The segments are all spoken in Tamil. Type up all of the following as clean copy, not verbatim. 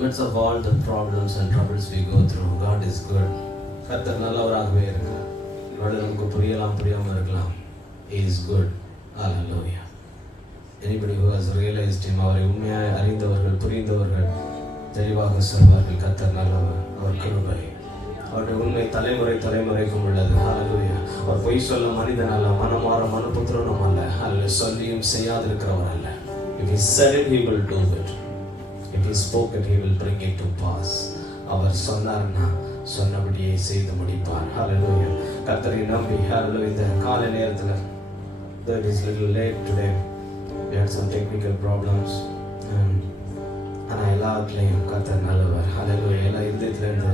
midst of all the problems and troubles we go through, God is good. கர்த்தர் நல்லவராகவே இருக்கிறார். இவளை நமக்கு புரியலாம் புரியாமல் இருக்கலாம். He is good. Hallelujah. Anybody who has realized him, அவரை உண்மையாக அறிந்தவர்கள் புரிந்தவர்கள் தெளிவாக சொல்வார்கள், கர்த்தர் நல்லவர், அவர் கிருபை, அவருடைய உண்மை தலைமுறை தலைமுறைக்கும் உள்ளது. Hallelujah. அவர் பொய் சொல்ல மனிதன் அல்ல, மனமாற மனுபுத்திரனும் அல்ல, அல்ல சொல்லியும் செய்யாதிருக்கிறவர் அல்ல. If he said it, he will do it. If he spoke it, he will bring it to pass. அவர் சொன்னார்னா சொன்னபடியே செய்து முடிப்பார். Hallelujah. கர்த்தரை நம்பி hallelujah. இந்த காலை நேரத்தில் that is little late today. We had some technical problems. ஆனால் எல்லாத்துலேயும் கர்த்தர் நல்லவர். Hallelujah. எல்லா இதயத்திலிருந்து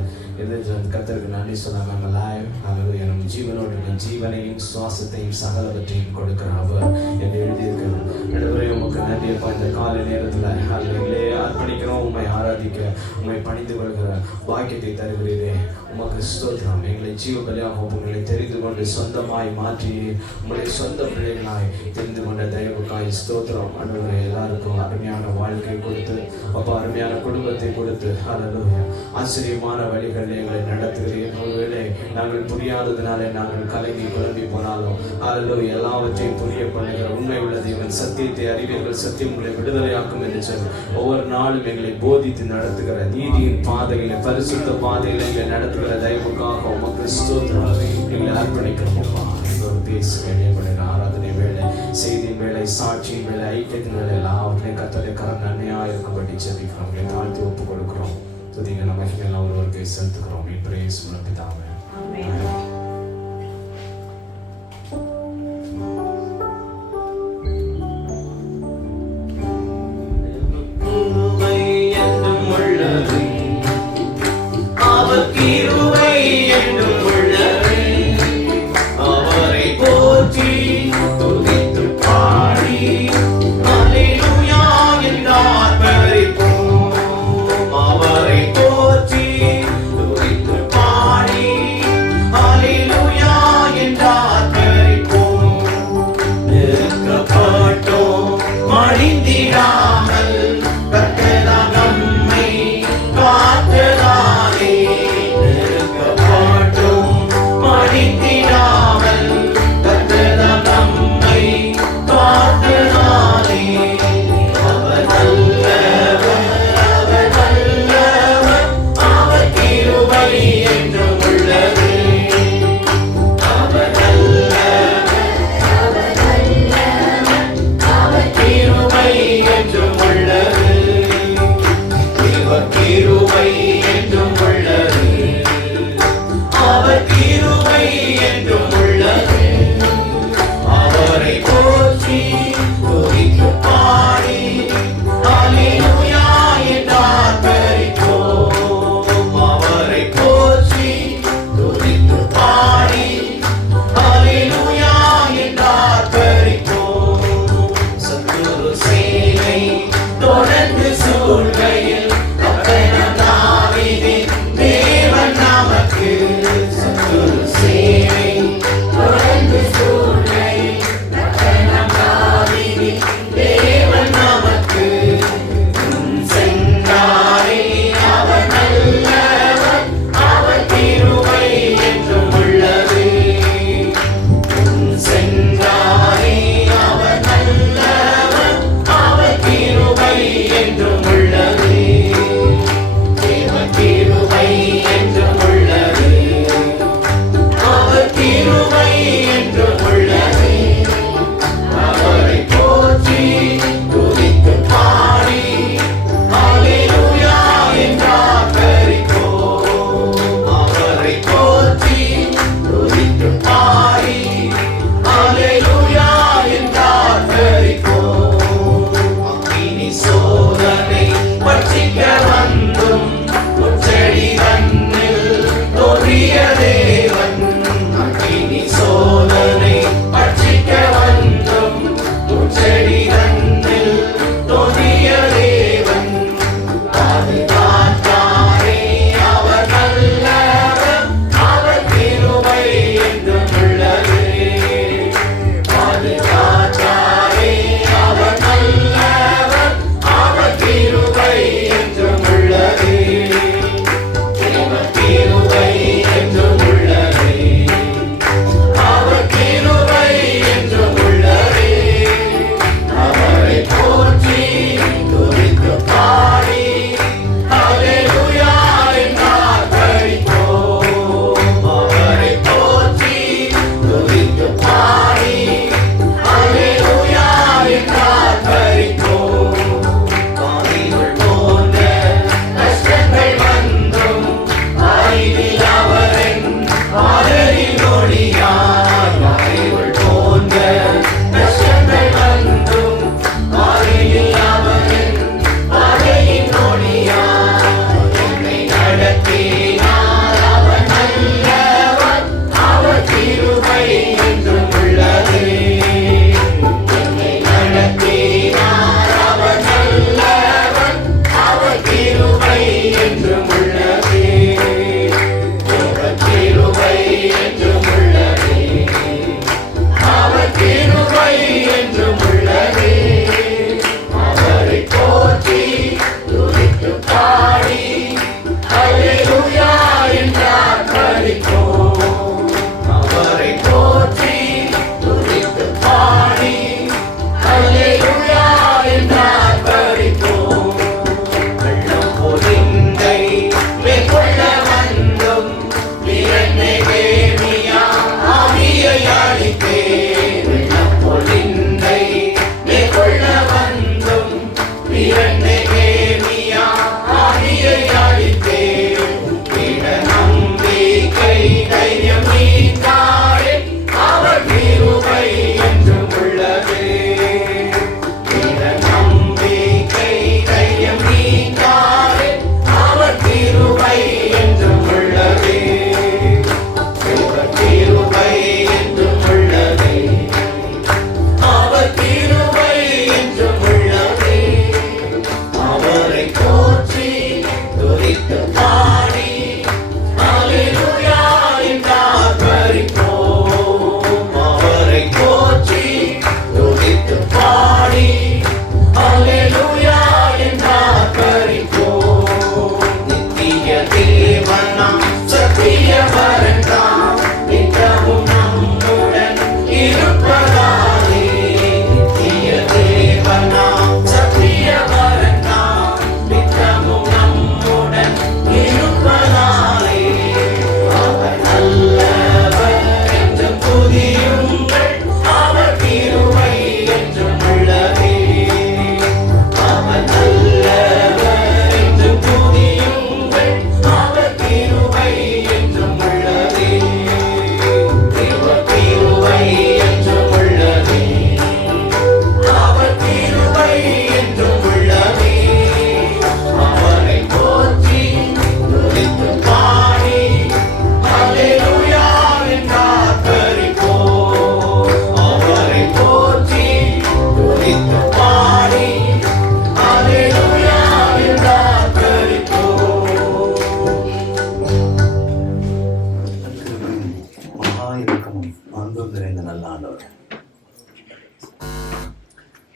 கர்த்தருக்கு நன்றி சொன்னாங்க. நம்ம லைவ் Hallelujah. நம் ஜீவனோடு ஜீவனையும் சுவாசத்தையும் சகலவற்றையும் கொடுக்கிற அவர் என்று எழுதியிருக்கிறார். நடுவரை உமக்கு நன்றியப்பா. இந்த காலை நேரத்தில் Hallelujah அர்ப்பணிக்கிறோம். உண்மை ஆராதிக்க உண்மை பணிந்து கொள்கிற பாக்கியத்தை தருகிறீரே, உமக்கு ஸ்தோத்திரம். எங்களை ஜீவ பலியாக உங்களை தெரிந்து கொண்டு சொந்தமாய் மாற்றி உங்களுடைய சொந்த பிள்ளைகளாய் தெரிந்து கொண்ட தயவுக்காய் ஸ்தோத்திரம். நடுவரை எல்லாருக்கும் அருமையான வாழ்க்கை கொடுத்து அப்பா அருமையான குடும்பத்தை கொடுத்து Hallelujah ஆச்சரியமான வழிகளில் எங்களை நடத்துகிறேன். ஒருவேளை நாங்கள் புரியாததினாலே நாங்கள் கலங்கி குழம்பி போனாலும் Hallelujah எல்லாவற்றையும் புரிய பண்ணுகிற உண்மை உள்ள தேவன், சத்தியத்தை அறிவீர்கள், சத்தியம் உங்களை விடுதலையாக்கும் என்று சொல்லி ஒவ்வொரு நாளும் எங்களை போதித்து நடத்துகிற நீதியின் பாதையில பரிசுத்த பாதையில எங்களை நடத்துகிற தயவுக்காக உமக்கு ஸ்தோத்திரம். எங்களை அர்ப்பணிக்கிறோம். எங்களோட பேசுகிற ஆராதனை வேலை, செய்தியின் வேலை, சாட்சியின் வேலை, ஐக்கியத்தின் வேலை எல்லாவற்றையும் கர்த்தருடைய கரம் நன்மையாக இருக்கும்படி ஜெபிக்கிறோம். எங்களை தாழ்த்தி ஒப்பு கொடுக்கிறோம். துதிங்க மகிமையெல்லாம் ஒருவருக்கு செலுத்துகிறோம். பிரேஸ் பிதாவே. ஆமென். Hallelujah.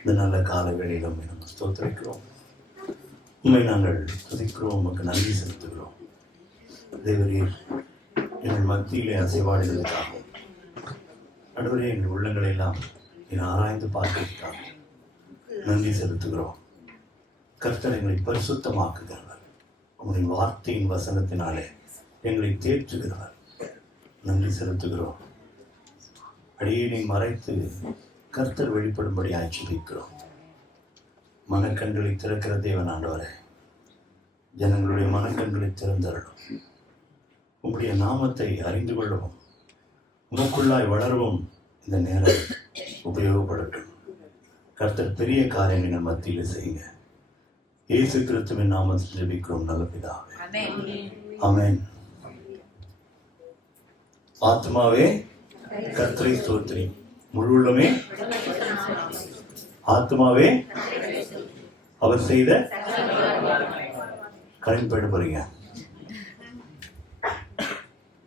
இந்த நல்ல கால வேளையில் உண்மை நம்ம ஸ்தோத்திரிக்கிறோம். உண்மை நாங்கள் துதிக்கிறோம், உமக்கு நன்றி செலுத்துகிறோம். தேவரீர் எங்கள் மத்தியிலே அசைவாடுகளுக்காக நடுவரே எங்கள் உள்ளங்களை எல்லாம் நீ ஆராய்ந்து பார்க்கிறதுக்காக நன்றி செலுத்துகிறோம். கர்த்தர் எங்களை பரிசுத்தமாக்குகிறவர், உங்களுடைய வார்த்தையின் வசனத்தினாலே எங்களை தேற்றுகிறவர். நன்றி செலுத்துகிறோம். அடியை மறைத்து கர்த்தர் வெளிப்படும்படி ஆட்சிக்கிறோம். மனக்கண்களை திறக்கிற தேவன் ஆண்டவரே, ஜனங்களுடைய மனக்கண்களை திறந்தரணும். உங்களுடைய நாமத்தை அறிந்து கொள்ளவும் உமக்குள்ளாய் வளரவும் இந்த நேரம் உபயோகப்படட்டும். கர்த்தர் பெரிய காரியங்கள் மத்தியில் செய்யுங்க. இயேசு கிறிஸ்துவின் நாமத்தில் ஜெபிக்கிறோம் நல்ல பிதாவே, ஆமென். ஆத்மாவே கர்த்தரை ஸ்தோத்திரி, முழு உள்ளமே ஆத்மாவே அவர் செய்த கடன் போயிட போறீங்க.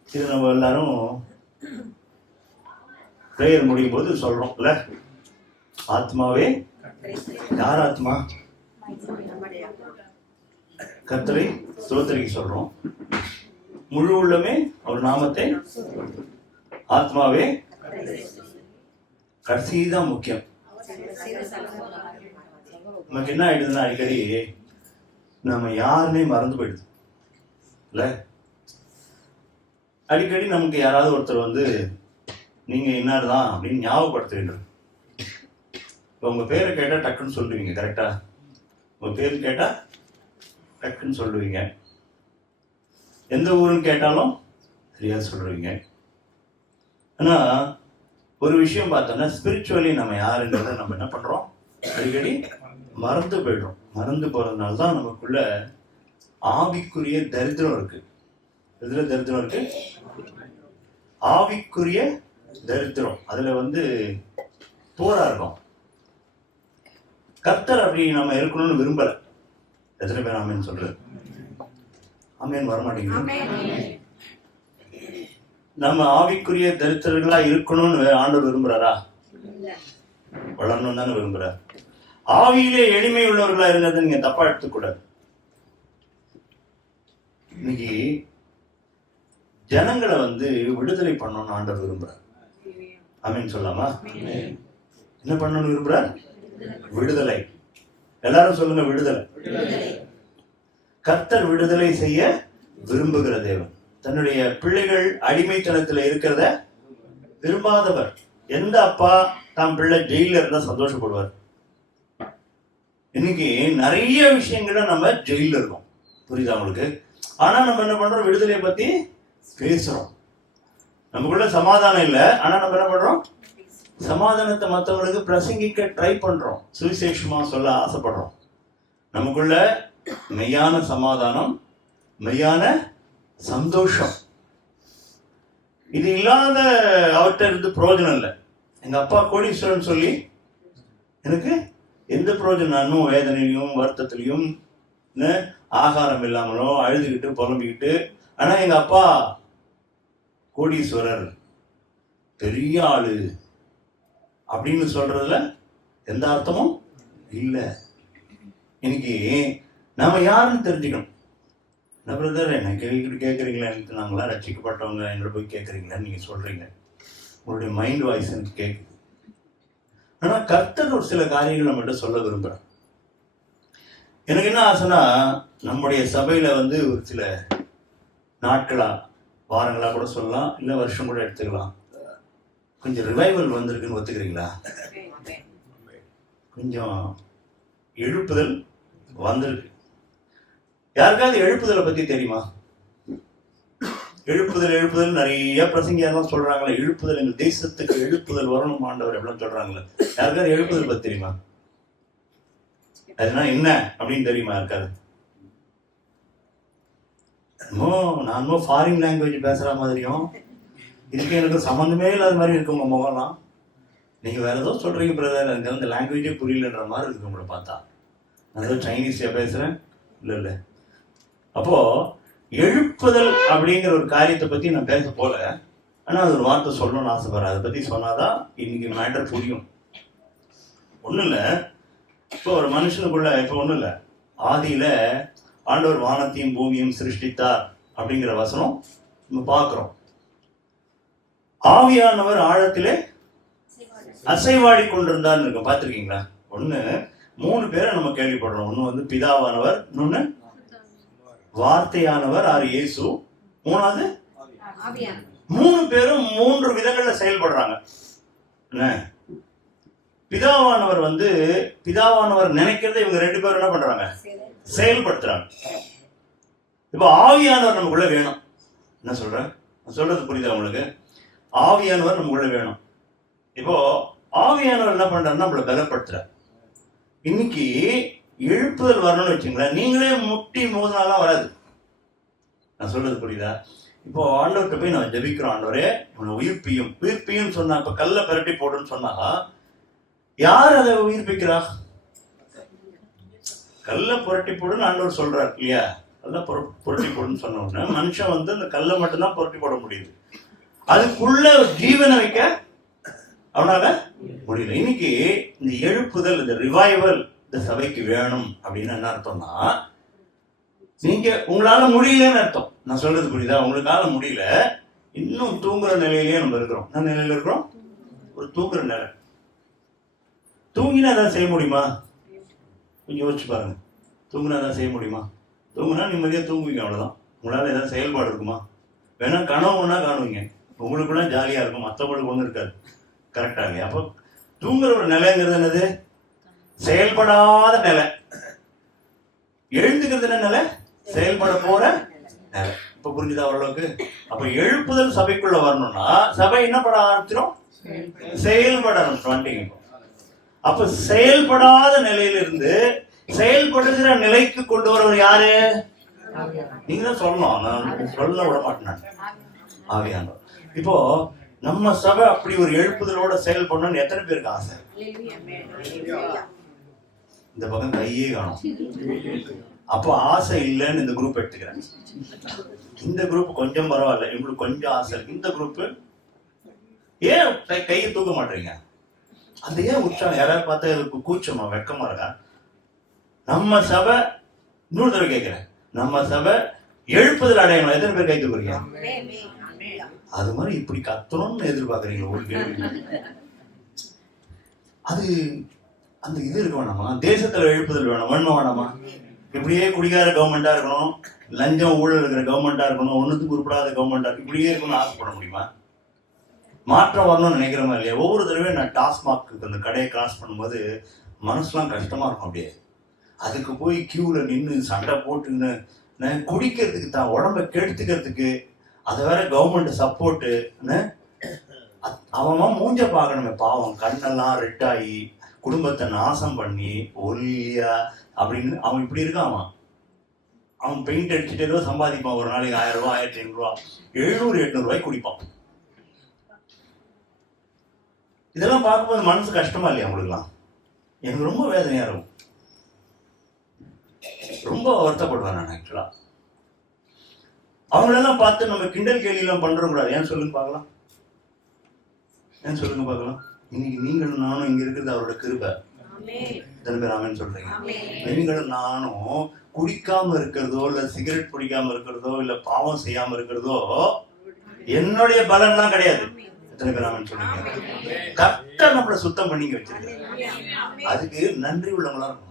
இது நம்ம எல்லாரும் பிரேயர் முடியும் போது சொல்றோம்ல, ஆத்மாவே, யார் ஆத்மா? கர்த்தரை ஸ்தோத்திரிக்க சொல்றோம். முழு உள்ளமே அவர் நாமத்தை, ஆத்மாவே கடைசி தான் முக்கியம். நமக்கு என்ன ஆயிடுதுன்னா அடிக்கடி நம்ம யாருன்னே மறந்து போயிடுது இல்ல. அடிக்கடி நமக்கு யாராவது ஒருத்தர் வந்து நீங்க இன்னார்தான் அப்படின்னு ஞாபகப்படுத்துவீங்க. உங்க பேரை கேட்டா டக்குன்னு சொல்லுவீங்க, கரெக்டா? உங்க பேரு கேட்டா டக்குன்னு சொல்லுவீங்க. எந்த ஊருன்னு கேட்டாலும் சரியா சொல்லுவீங்க. ஆனா ஒரு விஷயம் பார்த்தோம்னா ஸ்பிரிச்சுவலி நம்ம யாருங்கிறத நம்ம என்ன பண்றோம், அடிக்கடி மறந்து போயிடுறோம். மறந்து போறதுனால தான் நமக்குள்ள ஆவிக்குரிய தரித்திரம் இருக்கு. எதுல தரித்திரம் இருக்கு? ஆவிக்குரிய தரித்திரம். அதுல வந்து போரா இருக்கும். கர்த்தர் அப்படி நம்ம இருக்கணும்னு விரும்பல. எத்தனை பேர் ஆமேன் சொல்றது? ஆமேன் வரமாட்டேங்குது. நம்ம ஆவிக்குரிய தரித்திரங்களா இருக்கணும்னு ஆண்டவர் விரும்புறாரா? வளரணும் தானே விரும்புறார். ஆவியிலே எளிமை உள்ளவர்களா இருந்ததை நீங்க தப்பா எடுத்துக்கூடாது. இன்னைக்கு ஜனங்களை வந்து விடுதலை பண்ணணும்னு ஆண்டவர் விரும்புறார். ஆமேன் சொல்லாமா? என்ன பண்ணணும்னு விரும்புறார்? விடுதலை. எல்லாரும் சொல்லுங்க, விடுதலை. கர்த்தர் விடுதலை செய்ய விரும்புகிற தேவன். தன்னுடைய பிள்ளைகள் அடிமைத்தனத்துல இருக்கிறத விரும்பாதவர். எந்த அப்பா தான் பிள்ளை ஜெயில இருந்தா சந்தோஷப்படுவார்? இன்னைக்கு நிறைய விஷயங்கள நம்ம ஜெயில இருக்கோம், புரியுதா உங்களுக்கு? ஆனா நம்ம என்ன பண்றோம், விடுதலையை பத்தி பேசுறோம். நமக்குள்ள சமாதானம் இல்லை, ஆனா நம்ம என்ன பண்றோம், சமாதானத்தை மற்றவங்களுக்கு பிரசங்கிக்க ட்ரை பண்றோம், சுவிசேஷமா சொல்ல ஆசைப்படுறோம். நமக்குள்ள மெய்யான சமாதானம், மெய்யான சந்தோஷம் இது இல்லாத அவர்கிட்ட இருந்து பிரயோஜனம் இல்லை. எங்க அப்பா கோடீஸ்வரன் சொல்லி எனக்கு எந்த பிரயோஜனம்? இன்னும் வேதனையிலையும் வருத்தத்திலையும் ஆகாரம் இல்லாமலும் அழுதுகிட்டு புலம்பிக்கிட்டு. ஆனா எங்க அப்பா கோடீஸ்வரர், பெரிய ஆளு அப்படின்னு சொல்றதுல எந்த அர்த்தமும் இல்லை. இன்னைக்கு நாம யாருன்னு தெரிஞ்சுக்கணும். என்ன பிரதர் என்ன கேள்வி கேட்குறீங்களா? எனக்கு நாங்களாம் ரட்சிக்கப்பட்டவங்க எங்களை போய் கேட்குறீங்களான்னு நீங்க சொல்றீங்க. உங்களுடைய மைண்ட் வாய்ஸ் எனக்கு கேட்குது. ஆனா கர்த்தர் ஒரு சில காரியங்கள் நம்மகிட்ட சொல்ல விரும்புறேன். எனக்கு என்ன ஆசைன்னா, நம்முடைய சபையில வந்து ஒரு சில நாட்களா, வாரங்களா கூட சொல்லலாம், இல்லை வருஷம் கூட எடுத்துக்கலாம், கொஞ்சம் ரிவைவல் வந்திருக்குன்னு ஒத்துக்கிறீங்களா? கொஞ்சம் எழுப்புதல் வந்திருக்கு. யாருக்காவது எழுப்புதலை பத்தி தெரியுமா? எழுப்புதல் நிறைய பிரசங்கியாரெல்லாம் சொல்றாங்களே, எழுப்புதல் எங்க தேசத்துக்கு எழுப்புதல் வரணும் ஆண்டவர் எப்படின்னு சொல்றாங்களே. யாருக்காவது எழுப்புதல் பத்தி தெரியுமா? அதுனா என்ன அப்படின்னு தெரியுமா யாருக்காவது? நானும் ஃபாரின் லாங்குவேஜ் பேசுற மாதிரியும் இதுக்கு எனக்கு சம்மந்தமே இல்லாத மாதிரி இருக்கு உங்க முகம்லாம். நீங்க வேற ஏதோ சொல்றீங்க பிரதர், எனக்கு அந்த லாங்குவேஜே புரியலன்ற மாதிரி இருக்கு உங்களை பார்த்தா. நான் ஏதோ சைனீஸியா பேசுறேன் இல்ல. அப்போ எழுப்புதல் அப்படிங்கிற ஒரு காரியத்தை பத்தி நான் பேச போல, ஆனா அது ஒரு வார்த்தை சொல்லணும்னு ஆசைப்படுறேன். அதை பத்தி சொன்னாதான் இன்னைக்கு மேட்டர் புரியும். ஒன்றும் இல்லை. இப்போ ஒரு மனுஷனுக்குள்ள இப்போ ஒன்றும் இல்லை, ஆதியில ஆண்டவர் வானத்தையும் பூமியும் சிருஷ்டித்தார் அப்படிங்கிற வசனம் நம்ம பார்க்கிறோம். ஆவியானவர் ஆழத்திலே அசைவாடி கொண்டிருந்தார்னு இருக்கும், பார்த்துருக்கீங்களா? ஒண்ணு 3 பேரை நம்ம கேள்விப்படுறோம். ஒண்ணு வந்து பிதாவானவர், இன்னொன்னு வார்த்தையானவர் ஆர் இயேசு, மூணாவது 3 பேரும் 3 விதங்கள்ல செயல்படுறாங்க. என்ன, பிதாவானவர் வந்து பிதாவானவர் நினைக்கிறத இவங்க 2 பேரும் என்ன பண்றாங்க, செயல்படுத்துறாங்க. இப்ப ஆவியானவர் நமக்குள்ள வேணும். என்ன சொல்றேன், சொல்றது புரியுதா உங்களுக்கு? ஆவியானவர் நமக்குள்ள வேணும். இப்போ ஆவியானவர் என்ன பண்றாருன்னா நம்மளை பலப்படுத்துறார். இன்னைக்கு எழுப்புதல் வரணும்னு வச்சுங்களேன், நீங்களே முட்டி மோதினாலாம் வராது. நான் சொல்றது புரியுதா? இப்போ ஆண்டவர்கிட்ட போய் நான் ஜெபிக்கிறோம், ஆண்டவரே இவனை உயிர்ப்பியும் சொன்னா, இப்ப கல்லை பிரட்டி போடுன்னு சொன்னா யார் அதை உயிர்ப்பிக்கிறா? கல்லை புரட்டி போடுன்னு ஆண்டவர் சொல்றார் இல்லையா? கல்லை புரட்டி போடுன்னு சொன்ன உடனே மனுஷன் வந்து அந்த கல்லை மட்டும்தான் புரட்டி போட முடியுது, அதுக்குள்ள ஜீவனை வைக்க அவனால முடியல. இன்னைக்கு இந்த எழுப்புதல், இந்த ரிவைவல் இந்த சபைக்கு வேணும் அப்படின்னு என்ன அர்த்தம்னா, நீங்க உங்களால முடியலன்னு அர்த்தம். நான் சொல்றது புரியுதா? உங்களுக்கால முடியல, இன்னும் தூங்குற நிலையிலேயே நம்ம இருக்கிறோம். என்ன நிலையில இருக்கிறோம்? ஒரு தூங்குற நிலை. தூங்கினா ஏதாவது செய்ய முடியுமா? கொஞ்சம் யோசிச்சு பாருங்க. தூங்கினா ஏதாவது செய்ய முடியுமா? தூங்குனா நிம்மதியா தூங்குவீங்க, அவ்வளவுதான். உங்களால ஏதாவது செயல்பாடு இருக்குமா? வேணா கனவுன்னா காணுவீங்க, உங்களுக்குள்ள ஜாலியா இருக்கும், மற்றவங்களுக்கு ஒன்றும் இருக்காது. கரெக்டா இல்லையா? அப்போ தூங்குற ஒரு நிலைங்கிறது என்னது? செயல்படாத நிலை. எழுந்துக்கிறது என்ன நிலை? செயல்பட போற நிலை. இப்ப புரிஞ்சுதா ஓரளவுக்கு? அப்ப எழுப்புதல் சபைக்குள்ள வரணும்னா சபை என்ன பட ஆரம்பிச்சிடும்? செயல்பட ஆரம்பிச்சிடும். அப்ப செயல்படாத நிலையிலிருந்து செயல்படுகிற நிலைக்கு கொண்டு வரவர் யாரு? நீங்க தான் சொல்லணும், நான் சொல்ல விட மாட்டேன். ஆவியானவர். இப்போ நம்ம சபை அப்படி ஒரு எழுப்புதலோட செயல்படணும்னு எத்தனை பேருக்கு ஆசை? இந்த பக்கம் கையே காணும். அப்போ ஆசை இல்லைன்னு இந்த குரூப் எடுத்துக்கிறேன். இந்த குரூப் கொஞ்சம் பரவாயில்ல, இவங்களுக்கு கொஞ்சம் ஆசை இருக்கு. இந்த குரூப் ஏன் கையை தூக்க மாட்டீங்க? அந்த ஏன் உற்சாகம்? யாராவது பார்த்தா கூச்சமா வெக்கமா இருக்கா? நம்ம சபை, இன்னொரு தடவை கேட்கிறேன், நம்ம சபை எழுப்புதல் அடையணும். எத்தனை பேர் கை தூக்குறீங்க? அது மாதிரி இப்படி கத்தணும்னு எதிர்பார்க்குறீங்க ஒரு கேள்வி. அது அந்த இது இருக்க வேணாமா? தேசத்துல எழுப்புதல் வேணும், வேணுமா வேணாமா? இப்படியே குடிகார கவர்மெண்டா இருக்கணும், லஞ்சம் ஊழல் இருக்கிற கவர்மெண்டா இருக்கணும், ஒன்னுத்துக்கு உருப்படாத கவர்மெண்டா இப்படியே இருக்கணும்னு ஆசைப்பட முடியுமா? மாற்றம் வரணும்னு நினைக்கிறோமா இல்லையா? ஒவ்வொரு தடவையும் நான் டாஸ்மாக் அந்த கடையை கிராஸ் பண்ணும்போது மனசுலாம் கஷ்டமா இருக்கும். அப்படியே அதுக்கு போய் கியூல நின்று சண்டை போட்டுன்னு குடிக்கிறதுக்கு தான் உடம்ப கெடுத்துக்கிறதுக்கு, அதை வேற கவர்மெண்ட் சப்போர்ட்டு. அவன் மூஞ்ச பார்க்கணுமே பாவம், கண்ணெல்லாம் ரெட்டாகி குடும்பத்தை நாசம் பண்ணி ஒல்லியா அப்படின்னு அவன் இப்படி இருக்கான். அவன் பெயிண்ட் அடிச்சுட்டு ஏதோ சம்பாதிப்பான், ஒரு நாளைக்கு 1000 ரூபா 1500 ரூபா 700 800 ரூபாய்க்கு குடிப்பான். இதெல்லாம் பார்க்கும்போது மனசு கஷ்டமா இல்லையா உங்களுக்குலாம்? எனக்கு ரொம்ப வேதனையா இருக்கும், ரொம்ப வருத்தப்படுவேன் நான் ஆக்சுவலா. அவங்களெல்லாம் பார்த்து நம்ம கிண்டல் கேள்வியெல்லாம் பண்ற கூடாது. ஏன் சொல்லுங்க பார்க்கலாம்? ஏன் சொல்லுங்க பார்க்கலாம்? இன்னைக்கு நீங்களும் நானும் இங்க இருக்கிறது அவரோட கிருபை. எத்தனை பேர் ஆமென் சொல்றீங்க? நீங்களும் நானும் குடிக்காம இருக்கிறதோ இல்ல சிகரெட் பிடிக்காம இருக்கிறதோ இல்ல பாவம் செய்யாம இருக்கிறதோ என்னுடைய பலன்லாம் கிடையாது. எத்தனை பேர் ஆமென் சொல்றீங்க? கர்த்தர் நம்மளை சுத்தம் பண்ணி வச்சிருக்காரு. அதுக்கு நன்றி உள்ளவங்களா இருக்கணும்.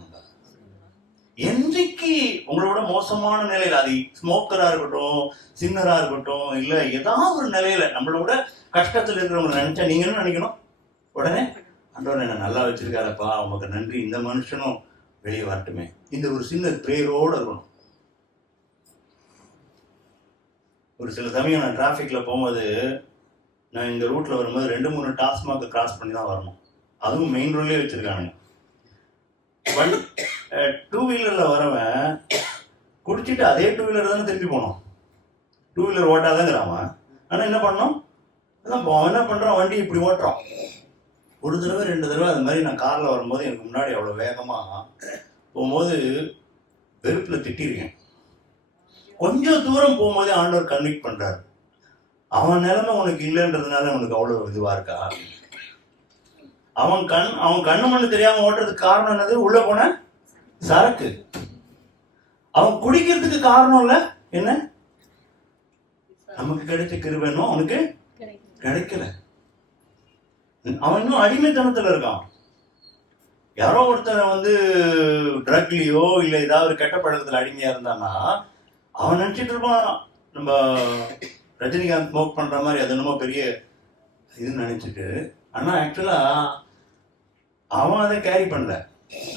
என்றைக்கு உங்களோட மோசமான நிலையில, அது ஸ்மோக்கரா இருக்கட்டும், சின்னரா இருக்கட்டும், இல்ல ஏதாவது ஒரு நிலையில நம்மளோட கஷ்டத்துல இருக்கிறவங்க நினைச்சா நீங்க என்ன நினைக்கணும்? உடனே ஆண்டவரே என்ன நல்லா வச்சிருக்காரப்பா, உங்களுக்கு நன்றி, இந்த மனுஷனும் வெளியே வரட்டுமே, இந்த ஒரு சின்ன பிரேயரோட இருக்கணும். ஒரு சில சமயம் நான் டிராஃபிக்ல போகும்போது, நான் இந்த ரூட்ல வரும்போது 2-3 டாஸ்மாக் கிராஸ் பண்ணி தான் வரணும். அதுவும் மெயின் ரோட்லயே வச்சிருக்காங்க. 2 வீலர்ல வரவன் குடிச்சிட்டு அதே 2 வீலர் தானே திருப்பி போனோம். 2 வீலர் ஓட்டாதாங்கிறாம. ஆனா என்ன பண்ணோம்? அவன் என்ன பண்றான், வண்டி இப்படி ஓட்டுறான். ஒரு தடவை 2 தடவை அது மாதிரி நான் கார்ல வரும்போது எனக்கு முன்னாடி அவ்வளவு வேகமா போகும்போது வெறுப்புல திட்டிருக்கேன். கொஞ்சம் தூரம் போகும்போதே ஆண்டவர் கன்விக்ட் பண்றாரு, அவன் நிலைமை உனக்கு இல்லைன்றதுனால உனக்கு அவ்வளவு இதுவா இருக்கா? அவன் கண்ணு மண்ணு தெரியாம ஓட்டுறதுக்கு காரணம் என்னது? உள்ள போன சரக்கு. அவன் குடிக்கிறதுக்கு காரணம் இல்ல என்ன? நமக்கு கிடைச்ச கிருபைனோ அவனுக்கு கிடைக்கல. அவன் இன்னும் அடிமைத்தனத்துல இருக்கான். யாரோ ஒருத்தன் ட்ரக்லயோ இல்ல ஏதாவது கெட்ட பழக்கத்துல அடிமையா இருந்தான்னா அவன் நினைச்சிட்டு இருப்பான் நம்ம ரஜினிகாந்த் ஸ்மோக் பண்ற மாதிரி அது என்னமோ பெரிய இதுன்னு நினைச்சிட்டு. ஆனா ஆக்சுவலா அவன் அதை கேரி பண்ணல,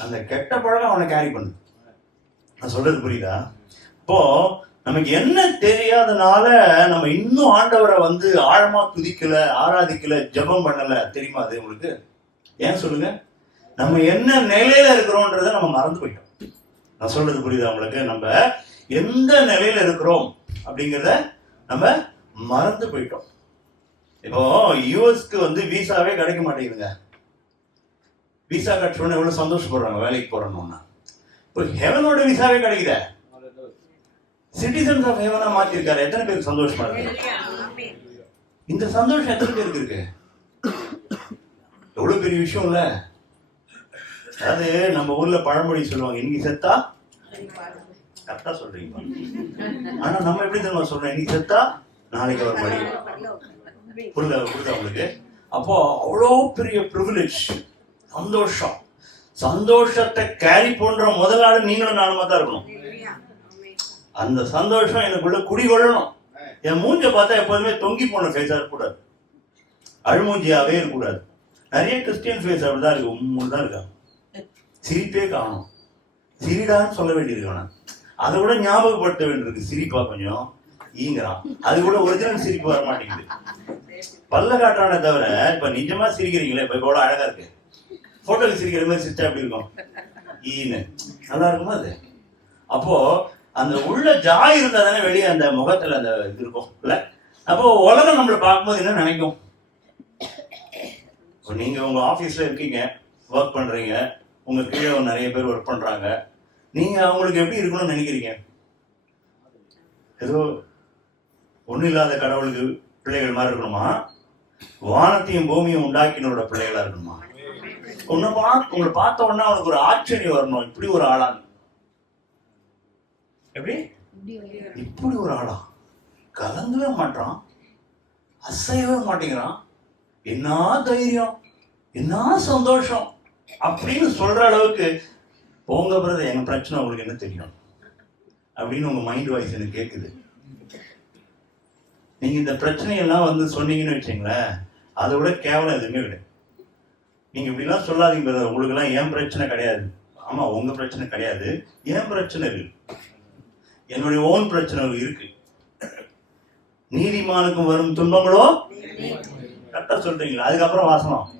அந்த கெட்ட பழக்கம் அவனை கேரி பண்ணுது. நான் சொல்றது புரியுதா? இப்போ நமக்கு என்ன தெரியாதனால நம்ம இன்னும் ஆண்டவரை ஆழமா துதிக்கல, ஆராதிக்கல, ஜெபம் பண்ணல. தெரியுமா அது உங்களுக்கு? ஏன் சொல்லுங்க? நம்ம என்ன நிலையில இருக்கிறோம்ன்றத நம்ம மறந்து போயிட்டோம். நான் சொல்றது புரியுதா உங்களுக்கு? நம்ம எந்த நிலையில இருக்கிறோம் அப்படிங்கிறத நம்ம மறந்து போயிட்டோம். இப்போ யூஎஸ்க்கு விசாவே கிடைக்க மாட்டேங்குதுங்க. விசா கட்டணும்னு எவ்வளவு சந்தோஷப்படுறாங்க வேலைக்கு போறோம்னா. இப்போ ஹெவனோட விசாவே கிடைக்குத, சிட்டிசன்ஸ் ஆஃப் ஹெவனா மாத்திருக்காரு. எத்தனை பேருக்கு சந்தோஷமா இருக்கு? இந்த சந்தோஷம் எத்தனை பேருக்கு இருக்கு? எவ்வளவு பெரிய விஷயம் இல்ல? அதாவது நம்ம ஊர்ல பழமொழி சொல்லுவாங்க, இன்னைக்கு செத்தா, கரெக்டா சொல்றீங்க. ஆனா நம்ம எப்படி தெரியுமா சொல்றோம்? இன்னைக்கு செத்தா நாளைக்கு அவர் படி. புரியுதா உங்களுக்கு? அப்போ அவ்வளோ பெரிய ப்ரிவிலேஜ், சந்தோஷம். சந்தோஷத்தை கேரி பண்ற முதல் ஆளு நீங்களும் நானுமா தான் இருக்கணும். அந்த சந்தோஷம் எனக்குள்ள குடிகொள்ளணும். என் மூஞ்ச பார்த்தா எப்போதுமே தொங்கி போன ஃபேஸா இருக்கக்கூடாது, அழுமூஞ்சியாவே இருக்கக்கூடாது. நிறைய கிறிஸ்டியன் ஃபேஸ் அப்படிதான் இருக்கு, உண்மை தான் இருக்காங்க. சிரிப்பே காணும். சிரிடான்னு சொல்ல வேண்டியது வேணாம், அதை கூட ஞாபகப்படுத்த வேண்டியிருக்கு. சிரிப்பா கொஞ்சம் ஈங்கிறான், அது கூட ஒரிஜினல் சிரிப்பு வர மாட்டேங்குது. பல்ல காட்டுறானே தவிர இப்ப நிஜமா சிரிக்கிறீங்களே, இப்ப எவ்வளவு அழகா இருக்கு. போட்டோக்கு சிரிக்கிற மாதிரி சிரிச்சா எப்படி இருக்கும்? ஈன்னு நல்லா இருக்குமா அது? அப்போ அந்த உள்ள ஜாய் இருந்தா தானே வெளியே அந்த முகத்துல அந்த இது இருக்கும் இல்ல? அப்போ உலகம் நம்மளை பார்க்கும்போது என்ன நினைக்கும்? நீங்க உங்க ஆபீஸ்ல இருக்கீங்க, ஒர்க் பண்றீங்க, உங்க கீழே நிறைய பேர் ஒர்க் பண்றாங்க. நீங்க அவங்களுக்கு எப்படி இருக்கணும்னு நினைக்கிறீங்க? ஏதோ ஒண்ணு இல்லாத கடவுளுக்கு பிள்ளைகள் மாதிரி இருக்கணுமா? வானத்தையும் பூமியும் உண்டாக்கினோட பிள்ளைகளா இருக்கணுமா? உங்களை பார்த்த உடனே அவனுக்கு ஒரு ஆச்சரியம் வரணும், இப்படி ஒரு ஆளான்னு. எப்படி இப்படி ஒரு ஆளா? கலங்கவே மாட்டான், அசையவே மாட்டேங்கிறான். என்ன தைரியம், என்ன சந்தோஷம் அப்படின்னு சொல்ற அளவுக்கு போங்க பிரதர், எங்க பிரச்சனை உங்களுக்கு என்ன தெரியும் அப்படின்னு உங்க மைண்ட் வாய்ஸ் எனக்கு கேட்குது. நீங்க இந்த பிரச்சனையெல்லாம் சொன்னீங்கன்னு வச்சுங்களேன், அதை விட கேவலம் எதுவுமே கிடையாது. நீங்க இப்படிலாம் சொல்லாதீங்க பிரதர், உங்களுக்கு எல்லாம் என் பிரச்சனை கிடையாது. ஆமா, உங்க பிரச்சனை கிடையாது, என் பிரச்சனை இருக்கு, என்னுடைய ஓன் பிரச்சனை இருக்கு. நீதிமானுக்கும் வரும் துன்பங்களோ, கரெக்டா சொல்றீங்களா? அதுக்கப்புறம் வாசனம்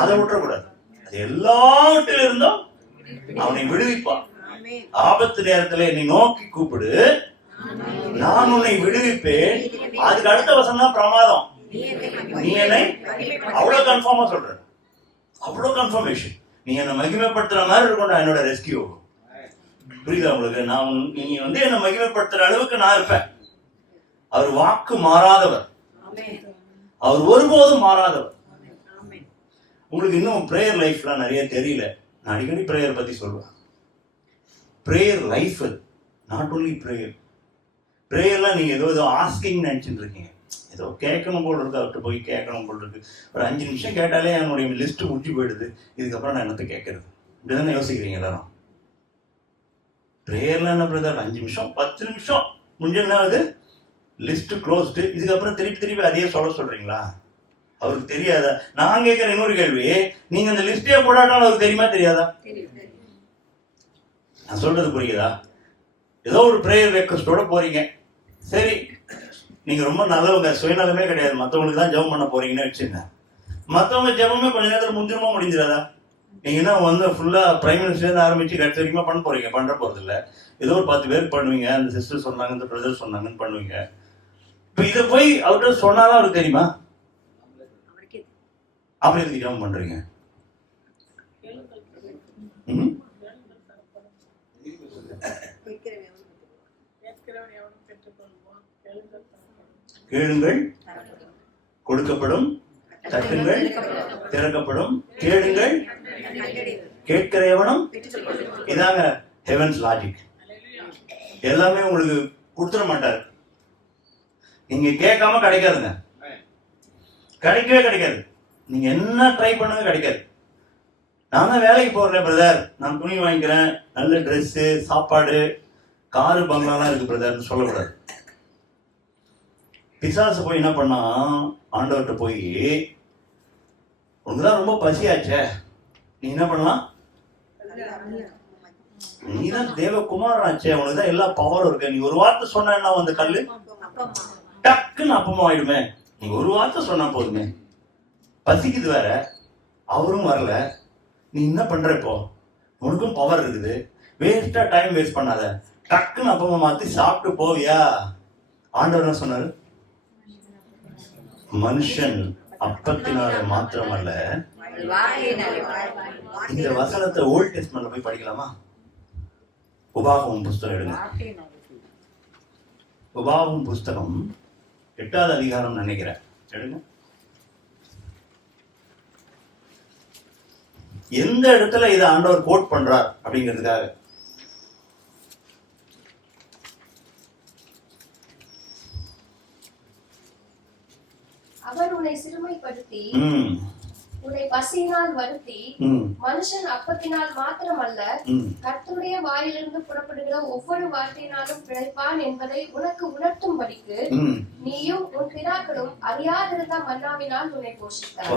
அதை விட்டுறக்கூடாது. அது எல்லாவற்றில இருந்தும் அவனை விடுவிப்பான். ஆபத்து நேரத்துல என்னை நோக்கி கூப்பிடு, நான் உன்னை விடுவிப்பேன். அதுக்கு அடுத்த வசனம் தான் பிரமாதம். நீ என்னை அவ்வளவு கன்ஃபார்மா சொல்ற, அவ்வளவு கன்ஃபர்மேஷன். நீ என்னை மகிமைப்படுத்துற மாதிரி இருக்கும் என்னோட ரெஸ்கியூ. புரியுதா உங்களுக்கு? நீ என்னை மகிமைப்படுத்துற அளவுக்கு நான் இருப்பேன். அவர் வாக்கு மாறாதவர், அவர் ஒருபோதும் மாறாதவர். உங்களுக்கு இன்னும் பிரேயர் லைஃப்லாம் நிறைய தெரியல. நான் அடிக்கடி பிரேயர் பத்தி சொல்லுவேன். Prayer life, not only prayer. பிரேயர்லாம் நீங்க ஏதோ ஆஸ்கிங் நினைச்சிட்டு இருக்கீங்க, ஏதோ கேட்கணும் போல் இருக்கு, அவர்கிட்ட போய் கேட்கணும் போல் இருக்கு. ஒரு 5 நிமிஷம் கேட்டாலே என்னுடைய லிஸ்ட் முடிஞ்சு போயிடுது, இதுக்கப்புறம் நான் என்னத்தை கேட்கறது, இப்படிதானே யோசிக்கிறீங்க எல்லாரும். பிரேயர்லாம் என்ன பிரதர், 5 நிமிஷம் 10 நிமிஷம் முடிஞ்சா அது லிஸ்ட் க்ளோஸ்டு, இதுக்கப்புறம் திருப்பி அதையே சொல்றீங்களா? அவருக்கு தெரியாதா? நான் கேட்கிற இன்னொரு கேள்வி, நீங்க அந்த லிஸ்டே போடாட்டாலும் அவருக்கு தெரியுமா தெரியாதா? நான் சொல்றது புரியுதா? ஏதோ ஒரு பிரேயர் ரெக்வஸ்டோட போறீங்க, சரி நீங்க ரொம்ப நல்லவங்க, சுயநலமே கிடையாது, மற்றவங்களுக்கு தான் ஜெபம் பண்ண போறீங்கன்னு வச்சுங்க. மற்றவங்க ஜெபமே கொஞ்ச நேரத்தில் முடிஞ்சிடாதா? நீங்க என்ன ஃபுல்லா பிரைம் மினிஸ்டர் ஆரம்பிச்சு கடைசி வரைக்கும் பண்ண போறீங்க? பண்ற போறது இல்ல. ஏதோ ஒரு 10 பேருக்கு பண்ணுவீங்க, அந்த சிஸ்டர் சொன்னாங்க, இந்த பிரதர் சொன்னாங்கன்னு பண்ணுவீங்க. இப்ப இதை போய் அவர்கிட்ட சொன்னாதான் அவருக்கு தெரியுமா? அப்படி எதுக்கு ஜெபம் பண்றீங்க? கேளுங்கள் கொடுக்கப்படும், தட்டுங்கள் திறக்கப்படும், கேளுங்கள் கேட்கிற எவனும். இதாங்க ஹெவன்ஸ் லாஜிக். எல்லாமே உங்களுக்கு கொடுத்துட மாட்டாரு. நீங்க கேட்காம கிடைக்காதுங்க, கிடைக்கவே கிடைக்காது. நீங்க என்ன ட்ரை பண்ணுங்க கிடைக்காது. நான் தான் வேலைக்கு போறேன் பிரதர், நான் துணி வாங்கிக்கிறேன், நல்ல ட்ரெஸ், சாப்பாடு, காரு, பங்களாலாம் இருக்கு பிரதர்னு சொல்லக்கூடாது. பிசாசு போய் என்ன பண்ணா, ஆண்டவர்கிட்ட போய் உனக்குதான் ரொம்ப பசியாச்சே, நீ என்ன பண்ணலாம், நீதான் தேவகுமாரனாச்சே, உனக்கு தான் எல்லா பவரும் இருக்கு, நீ ஒரு வார்த்தை சொன்ன என்ன அந்த கல்லு டக்குன்னு அப்பமா ஆயிடுமே. நீ ஒரு வார்த்தை சொன்னா போதுமே. பசிக்குது வேற, அவரும் வரல, நீ என்ன பண்ற, இப்போ உனக்கும் பவர் இருக்குது, வேஸ்டா டைம் வேஸ்ட் பண்ணாத, டக்குன்னு அப்பமா மாத்தி சாப்பிட்டு போவியா. ஆண்டவர் என்ன சொன்னாரு, மனுஷன் அப்பத்தினால மாத்திரமல்ல. இந்த வசனத்தை ஓல்ட் டெஸ்ட்மென்ட்ல போய் படிக்கலாமா? உபாகமம் புஸ்தகம் எடுங்க. உபாகமம் புஸ்தகம் 8வது அதிகாரம் நினைக்கிறேன், எடுங்க. எந்த இடத்துல இதை ஆண்டவர் கோட் பண்றார் அப்படிங்கிறதுக்காக. அவர் உன்னை சிறுமைப்படுத்தி உன்னை பசியினால் வருத்தி, மனுஷன் அப்பத்தினால் மாத்திரமல்ல கர்த்தருடைய வாயிலிருந்து புறப்படுகிற ஒவ்வொரு வார்த்தையினாலும் பிழைப்பான் என்பதை உனக்கு உணர்த்தும்படிக்கு நீயும் உன் பிதாக்களும் அறியாதிருந்த மன்னாவினால் உன்னை போஷித்தார்.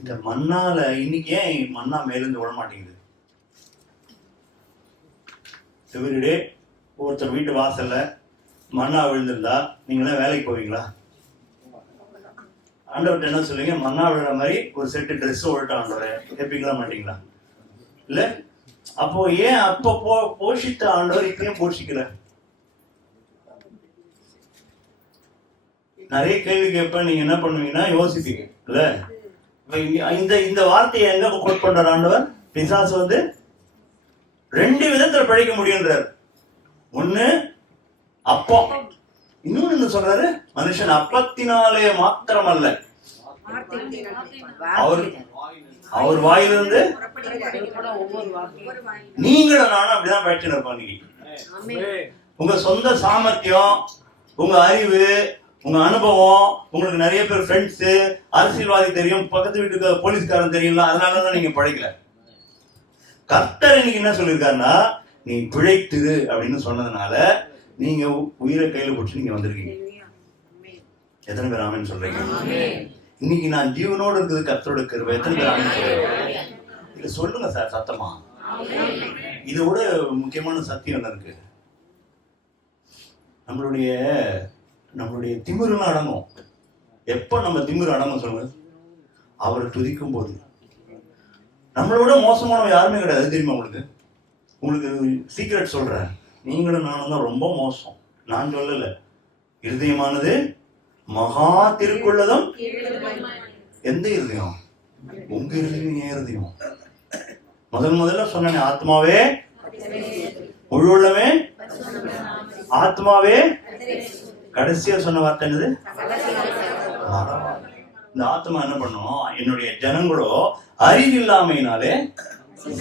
இந்த மன்னால இன்னைக்கு ஏன் மன்னா மேலிருந்து விட மாட்டேங்குது? எவ்ரிடே ஒருத்தர் வீட்டு வாசல்ல மன்னா விழுந்திருந்தா நீங்களாம் வேலைக்கு போவீங்களா? ஆண்டவர்கிட்ட என்ன சொல்லுவீங்க, மன்னா விழுற மாதிரி ஒரு செட்டு ட்ரெஸ் ஓட்ட ஆண்டவரே கேட்பீங்களா மாட்டீங்களா? இல்ல, அப்போ ஏன் அப்ப போஷித்த ஆண்டவர் இப்பயும் போஷிக்கல? நிறைய கேள்வி கேட்ப, நீங்க என்ன பண்ணுவீங்கன்னா யோசிப்பீங்க இல்ல. இந்த வார்த்தையை எங்க கோட் பண்றார் ஆண்டவர்? பிசாசு வந்து 2 விதத்துல பழிக்க முடியுன்றார். ஒண்ணு அப்போ, இன்னொன்னு என்ன சொல்றாரு, மனுஷன் அப்பத்தினாலே மாத்திரமல்ல, அவர் வாயிலிருந்து. நீங்களும் நானும் அப்படிதான் பயிற்சி இருப்போம். உங்க சொந்த சாமர்த்தியம், உங்க அறிவு, உங்க அனுபவம், உங்களுக்கு நிறைய பேர் ஃப்ரெண்ட்ஸ், அரசியல்வாதி தெரியும், பக்கத்து வீட்டுக்கு போலீஸ்காரன் தெரியல, அதனாலதான் நீங்க பழைக்கல. கர்த்தர் இன்னைக்கு என்ன சொல்லியிருக்காருன்னா, நீ பிழைத்திரு அப்படின்னு சொன்னதுனால நீங்க உயிரை கையில பிடிச்சி நீங்க வந்திருக்கீங்க. எத்தனை பேர் ஆமென் சொல்றீங்க? இன்னைக்கு நான் ஜீவனோடு இருக்குது கர்த்தரோட கிருபை. எத்தனை பேர் ஆமென் சொல்றீங்க? இல்ல சொல்லுங்க சார் சத்தமா. இதோட முக்கியமான சத்தியம் என்ன இருக்கு? நம்மளுடைய திமிரு அடங்கும். எப்ப நம்ம திமிரு அடங்கும் சொல்லுங்க? அவரை துதிக்கும் போது. நம்மளோட மோசமானவங்க யாருமே கிடையாது, அது தெரியுமா உங்களுக்கு? உங்களுக்கு சீக்ரெட் சொல்றேன், நீங்களும் நானும் தான் ரொம்ப மோசம். நான் சொல்லல, இருதயமானது மகா திருக்குள்ளதும். எந்த இருதயம்? உங்க இருதயம், என் இருதயம். முதல்ல சொன்னேன், ஆத்மாவே முழு உள்ளமே, ஆத்மாவே. கடைசியா சொன்ன வார்த்தை என்னது? இந்த ஆத்மா என்ன பண்ணும்? என்னுடைய ஜனங்களோ அறிவில்லாமையினாலே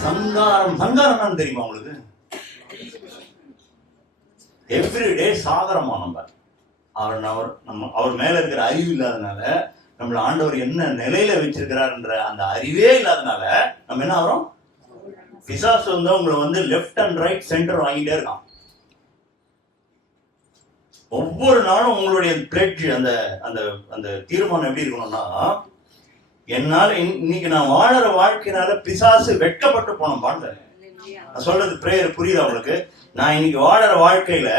சங்காரம் தெரியுமா உங்களுக்கு? எவ்ரிடே சாகரமா நம்ம அவர் மேல இருக்கிற அறிவு இல்லாதனால, நம்மள ஆண்டவர் என்ன நிலையில வச்சிருக்கிறார்ன்ற அந்த அறிவே இல்லாதனால நம்ம என்ன ஆகிறோம்? பிசாசு வந்து உங்களை வந்து லெஃப்ட் அண்ட் ரைட் சென்டர் வாங்கிட்டே இருக்கான். ஒவ்வொரு நாளும் உங்களுடைய பிளட்ஜ், அந்த அந்த அந்த தீர்மானம் எப்படி இருக்கணும்னா, என்னால இன்னைக்கு நான் வாழற வாழ்க்கையினால பிசாசு வெட்கப்பட்டு போனோம்பான்னு நான் சொல்றது பிரேயர் புரியுது அவங்களுக்கு? நான் இன்னைக்கு வாழற வாழ்க்கையில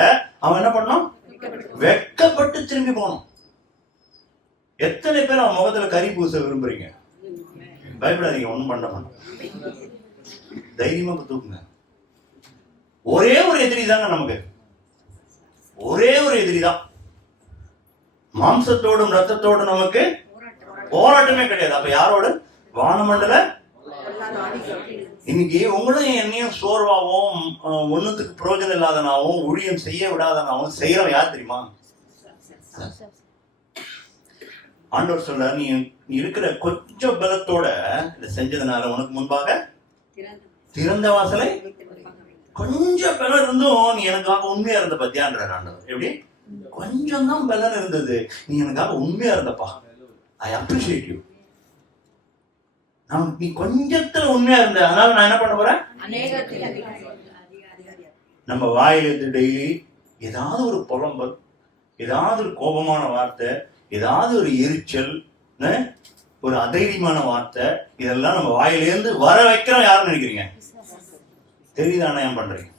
அவன் என்ன பண்ணோம்? வெட்கப்பட்டு திரும்பி போனோம். எத்தனை பேர் அவன் முகத்துல கறி பூச விரும்புறீங்க? பயப்படாதீங்க, ஒண்ணும் பண்ண மாட்டோம், தைரியமா தூக்குங்க. ஒரே ஒரு எதிரி தாங்க நமக்கு, ஒரே ஒரு எதிரி தான். மாம்சத்தோடும் ரத்தத்தோடும் நமக்கு போராட்டமே கிடையாது. அப்ப யாரோட? வானமண்டல. இன்னைக்கு உங்களையும் என்னையும் சோர்வாகவும் ஒண்ணுத்துக்கு பிரயோஜனம் இல்லாதனாவும் ஊழியம் செய்ய விடாதனாவும் செய்யறோம் யார் தெரியுமா? ஆண்டவர் சொல்றாரு, நீ இருக்கிற கொஞ்சம் பலத்தோட இதை செஞ்சதுனால உனக்கு முன்பாக திறந்த வாசலை, கொஞ்சம் பலம் இருந்தும் நீ எனக்காக உண்மையா இருந்த பத்தியான்றார் ஆண்டவர். எப்படி? கொஞ்சம் தான் பலன் இருந்தது, நீ எனக்காக உண்மையா இருந்தப்பா, ஐ அப்ரிஷியேட் யூ. நீ கொஞ்சத்துல உண்மையா இருந்த, அதனால நான் என்ன பண்ண போறேன்? நம்ம வாயிலிருந்து டெய்லி ஏதாவது ஒரு புலம்பல், ஏதாவது ஒரு கோபமான வார்த்தை, ஏதாவது ஒரு எரிச்சல், ஒரு அதைரியமான வார்த்தை, இதெல்லாம் நம்ம வாயிலேருந்து வர வைக்கிறோம். யாருன்னு நினைக்கிறீங்க? தெரியுதானே ஏன் பண்றீங்க?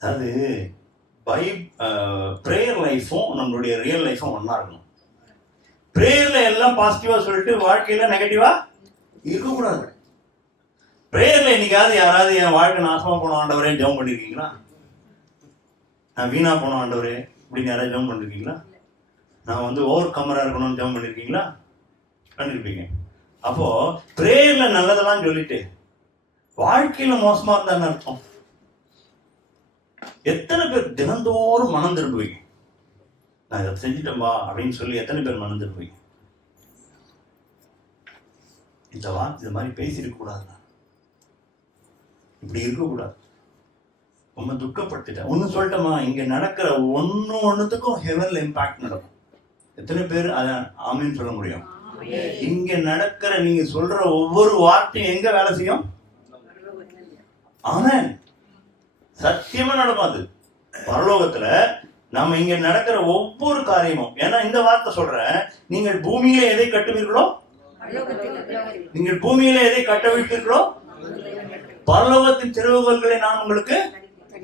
அதாவது பிரேயர் லைஃபும் நம்மளுடைய ரியல் லைஃபும் ஒன்னா இருக்கணும். பிரேயர்ல எல்லாம் பாசிட்டிவா சொல்லிட்டு வாழ்க்கையில நெகட்டிவா இருக்கக்கூடாது. பிரேயர்ல என்னைக்காவது யாராவது என் வாழ்க்கை நாசமா போன ஆண்டவரே ஜெபம் பண்ணிருக்கீங்களா? நான் வீணா போன ஆண்டவரே அப்படின்னு யாராவது ஜெபம் பண்ணிருக்கீங்களா? நான் வந்து ஓவர் கம்மரா இருக்கணும்னு ஜெபம் பண்ணிருக்கீங்களா? பண்ணிருப்பீங்க. அப்போ பிரேயர்ல நல்லதெல்லாம் சொல்லிட்டு வாழ்க்கையில மோசமா இருந்தான்னு அர்த்தம். எத்தனை பேர் தினந்தோறும் மனம் திரும்புவீங்க? நான் இதை செஞ்சுட்டேன்பா அப்படின்னு சொல்லி எத்தனை பேர் மனம் திரும்புவீங்க? இந்த வார்த்தை இது மாதிரி பேசிருக்க கூடாது, இப்படி இருக்கக்கூடாது, ரொம்ப துக்கப்பட்டுட்டேன். ஒன்னு சொல்லட்டமா, இங்க நடக்கிற ஒண்ணுத்துக்கும் ஹெவன்ல இம்பாக்ட் நடக்கும். எத்தனை பேர் அதை ஆமீன் சொல்ல முடியும்? இங்க நடக்கிற நீங்க சொல்ற ஒவ்வொரு வார்த்தையும் எங்க வேலை செய்யும்? ஆமென். சத்தியமா நடக்கும் அது பரலோகத்துல. நம்ம இங்க நடக்கிற ஒவ்வொரு காரியமும், ஏன்னா இந்த வார்த்தை சொல்றேன், நீங்கள் பூமியில எதை கட்டுவீர்களோ, நீங்கள் பூமியில எதை கட்டவிழ்ப்பீர்களோ, பரலோகத்தின் திறவுகோல்களை நான் உங்களுக்கு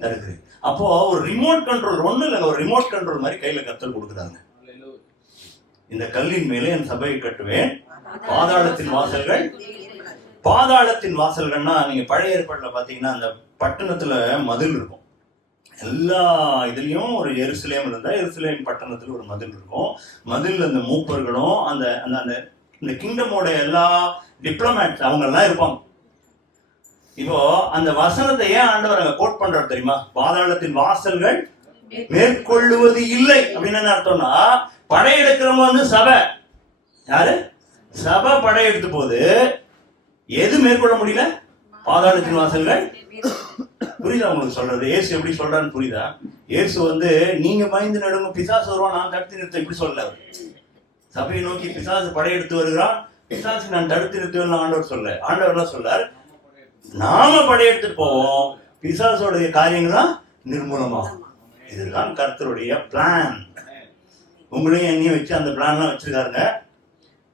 தருகிறேன். அப்போ ஒரு ரிமோட் கண்ட்ரோல், ஒண்ணு இல்லைங்க, ஒரு ரிமோட் கண்ட்ரோல் மாதிரி கையில கத்தல் கொடுக்குறாங்க. இந்த கல்லின் மேலே என் சபையை கட்டுவேன், பாதாளத்தின் வாசல்கள், பாதாளத்தின் வாசல்கள்னா நீங்க பழைய ஏற்பாட்டுல பாத்தீங்கன்னா அந்த பட்டணத்துல மதில் இருக்கும். எல்லா இதுலயும் ஒரு எருசலேம் இருந்தா எருசலேம் பட்டணத்துல ஒரு மதில் இருக்கும். மதில் அந்த மூப்பர்களும் அந்த அந்த இந்த கிங்டமோட எல்லா டிப்ளமேட்ஸ் அவங்க எல்லாம் இருப்பாங்க. இப்போ அந்த வசனத்தை ஏன் ஆண்டவர் அங்க கோட் பண்றாரு தெரியுமா? பாதாளத்தின் வாசல்கள் மேற்கொள்ளுவது இல்லை அப்படின்னு என்ன அர்த்தம்னா, படையெடுக்கிறவங்க வந்து சபை. யாரு? சபை படையெடுத்த போது எது மேற்கொள்ள முடியல? பாதாளத்தின் வாசல்கள். புரியுதா உங்களுக்கு சொல்றது? இயேசு எப்படி சொல்றான்னு புரியுதா? இயேசு வந்து நீங்க பயந்து நடுங்க, பிசாசு வருவான், நான் தடுத்து நிறுத்த, இப்படி சொல்லல. சபையை நோக்கி பிசாசு படையெடுத்து வருகிறான், பிசாசு நான் தடுத்து நிறுத்துவேன் ஆண்டவர் சொல்ல. ஆண்டவர் சொல்றார், நாம படையெடுத்துட்டு போவோம், பிசாசோடைய காரியங்கள்லாம் நிர்மூலமாகும். இதுதான் கர்த்தருடைய பிளான். உங்களையும் என்னையும் வச்சு அந்த பிளான்லாம் வச்சிருக்காருங்க.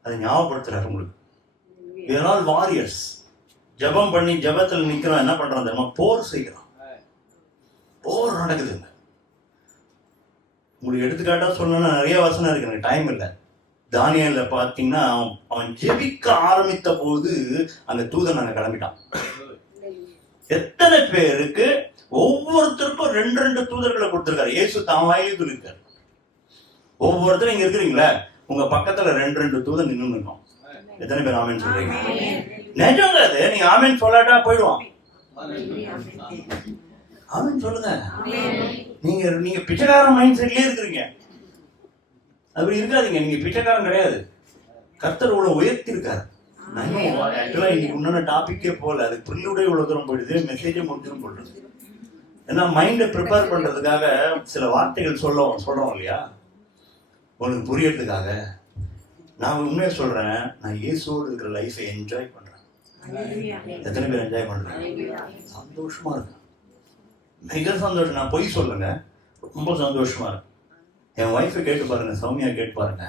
அதை ஞாபகப்படுத்துறாரு உங்களுக்கு. இதனால் வாரியர்ஸ் ஜபம் பண்ணி ஜபத்தில் நிக்கிறோம், என்ன பண்றோம் தெரியுமா? போர் செய்கிறோம். போர் நடக்குதுங்க. உங்களுக்கு எடுத்துக்காட்டா சொல்லணும்னா நிறைய வசனம் இருக்கு, எனக்கு டைம் இல்லை. தானியேல்ல பாத்தீங்கன்னா அவன் ஜெபிக்க ஆரம்பித்த போது அந்த தூதன் அங்க கிளம்பிட்டான். எத்தனை பேருக்கு ஒவ்வொருத்தருக்கும் 2 தூதர்களை கொடுத்திருக்காரு. இயேசு தான் வாயிலே சொல்லியிருக்காரு. ஒவ்வொருத்தரும் இங்க இருக்கிறீங்களா, உங்க பக்கத்துல 2 தூதன் நின்று இருக்கும். எத்தனை பேர் ஆமீன் சொல்றீங்க? நிஜங்க அது. நீங்க ஆமீன் சொல்லாட்டா போயிடுவான். ஆமீன் சொல்லுங்க. நீங்க பிச்சைக்காரன் மைண்ட் செட்லயே இருக்கிறீங்க. அப்படி இருக்காதீங்க. நீங்க பிச்சைக்காரன் கிடையாது. கர்த்தர் உங்களை உயர்த்தி இருக்காரு. ஆக்சுவலா இன்னைக்கு உண்டான டாபிக்கே போல, அது புரியுடைய இவ்வளவு தூரம் போயிடுது, மெசேஜே முடிஞ்சிடும் போடுறது. ஏன்னா மைண்டை ப்ரிப்பேர் பண்றதுக்காக சில வார்த்தைகள் சொல்றோம் இல்லையா, உங்களுக்கு புரியறதுக்காக. நான் உண்மையா சொல்றேன், நான் இயேசுவோடு இருக்கிற லைஃபை என்ஜாய் பண்றேன். எத்தனை பேர் என்ஜாய் பண்றேன்? சந்தோஷமா இருக்கு, மிக சந்தோஷம். நான் பொய் சொல்லுங்க, ரொம்ப சந்தோஷமா இருக்கு. என் ஒய்ஃபை கேட்டு பாருங்க, சௌமியா கேட்டு பாருங்க,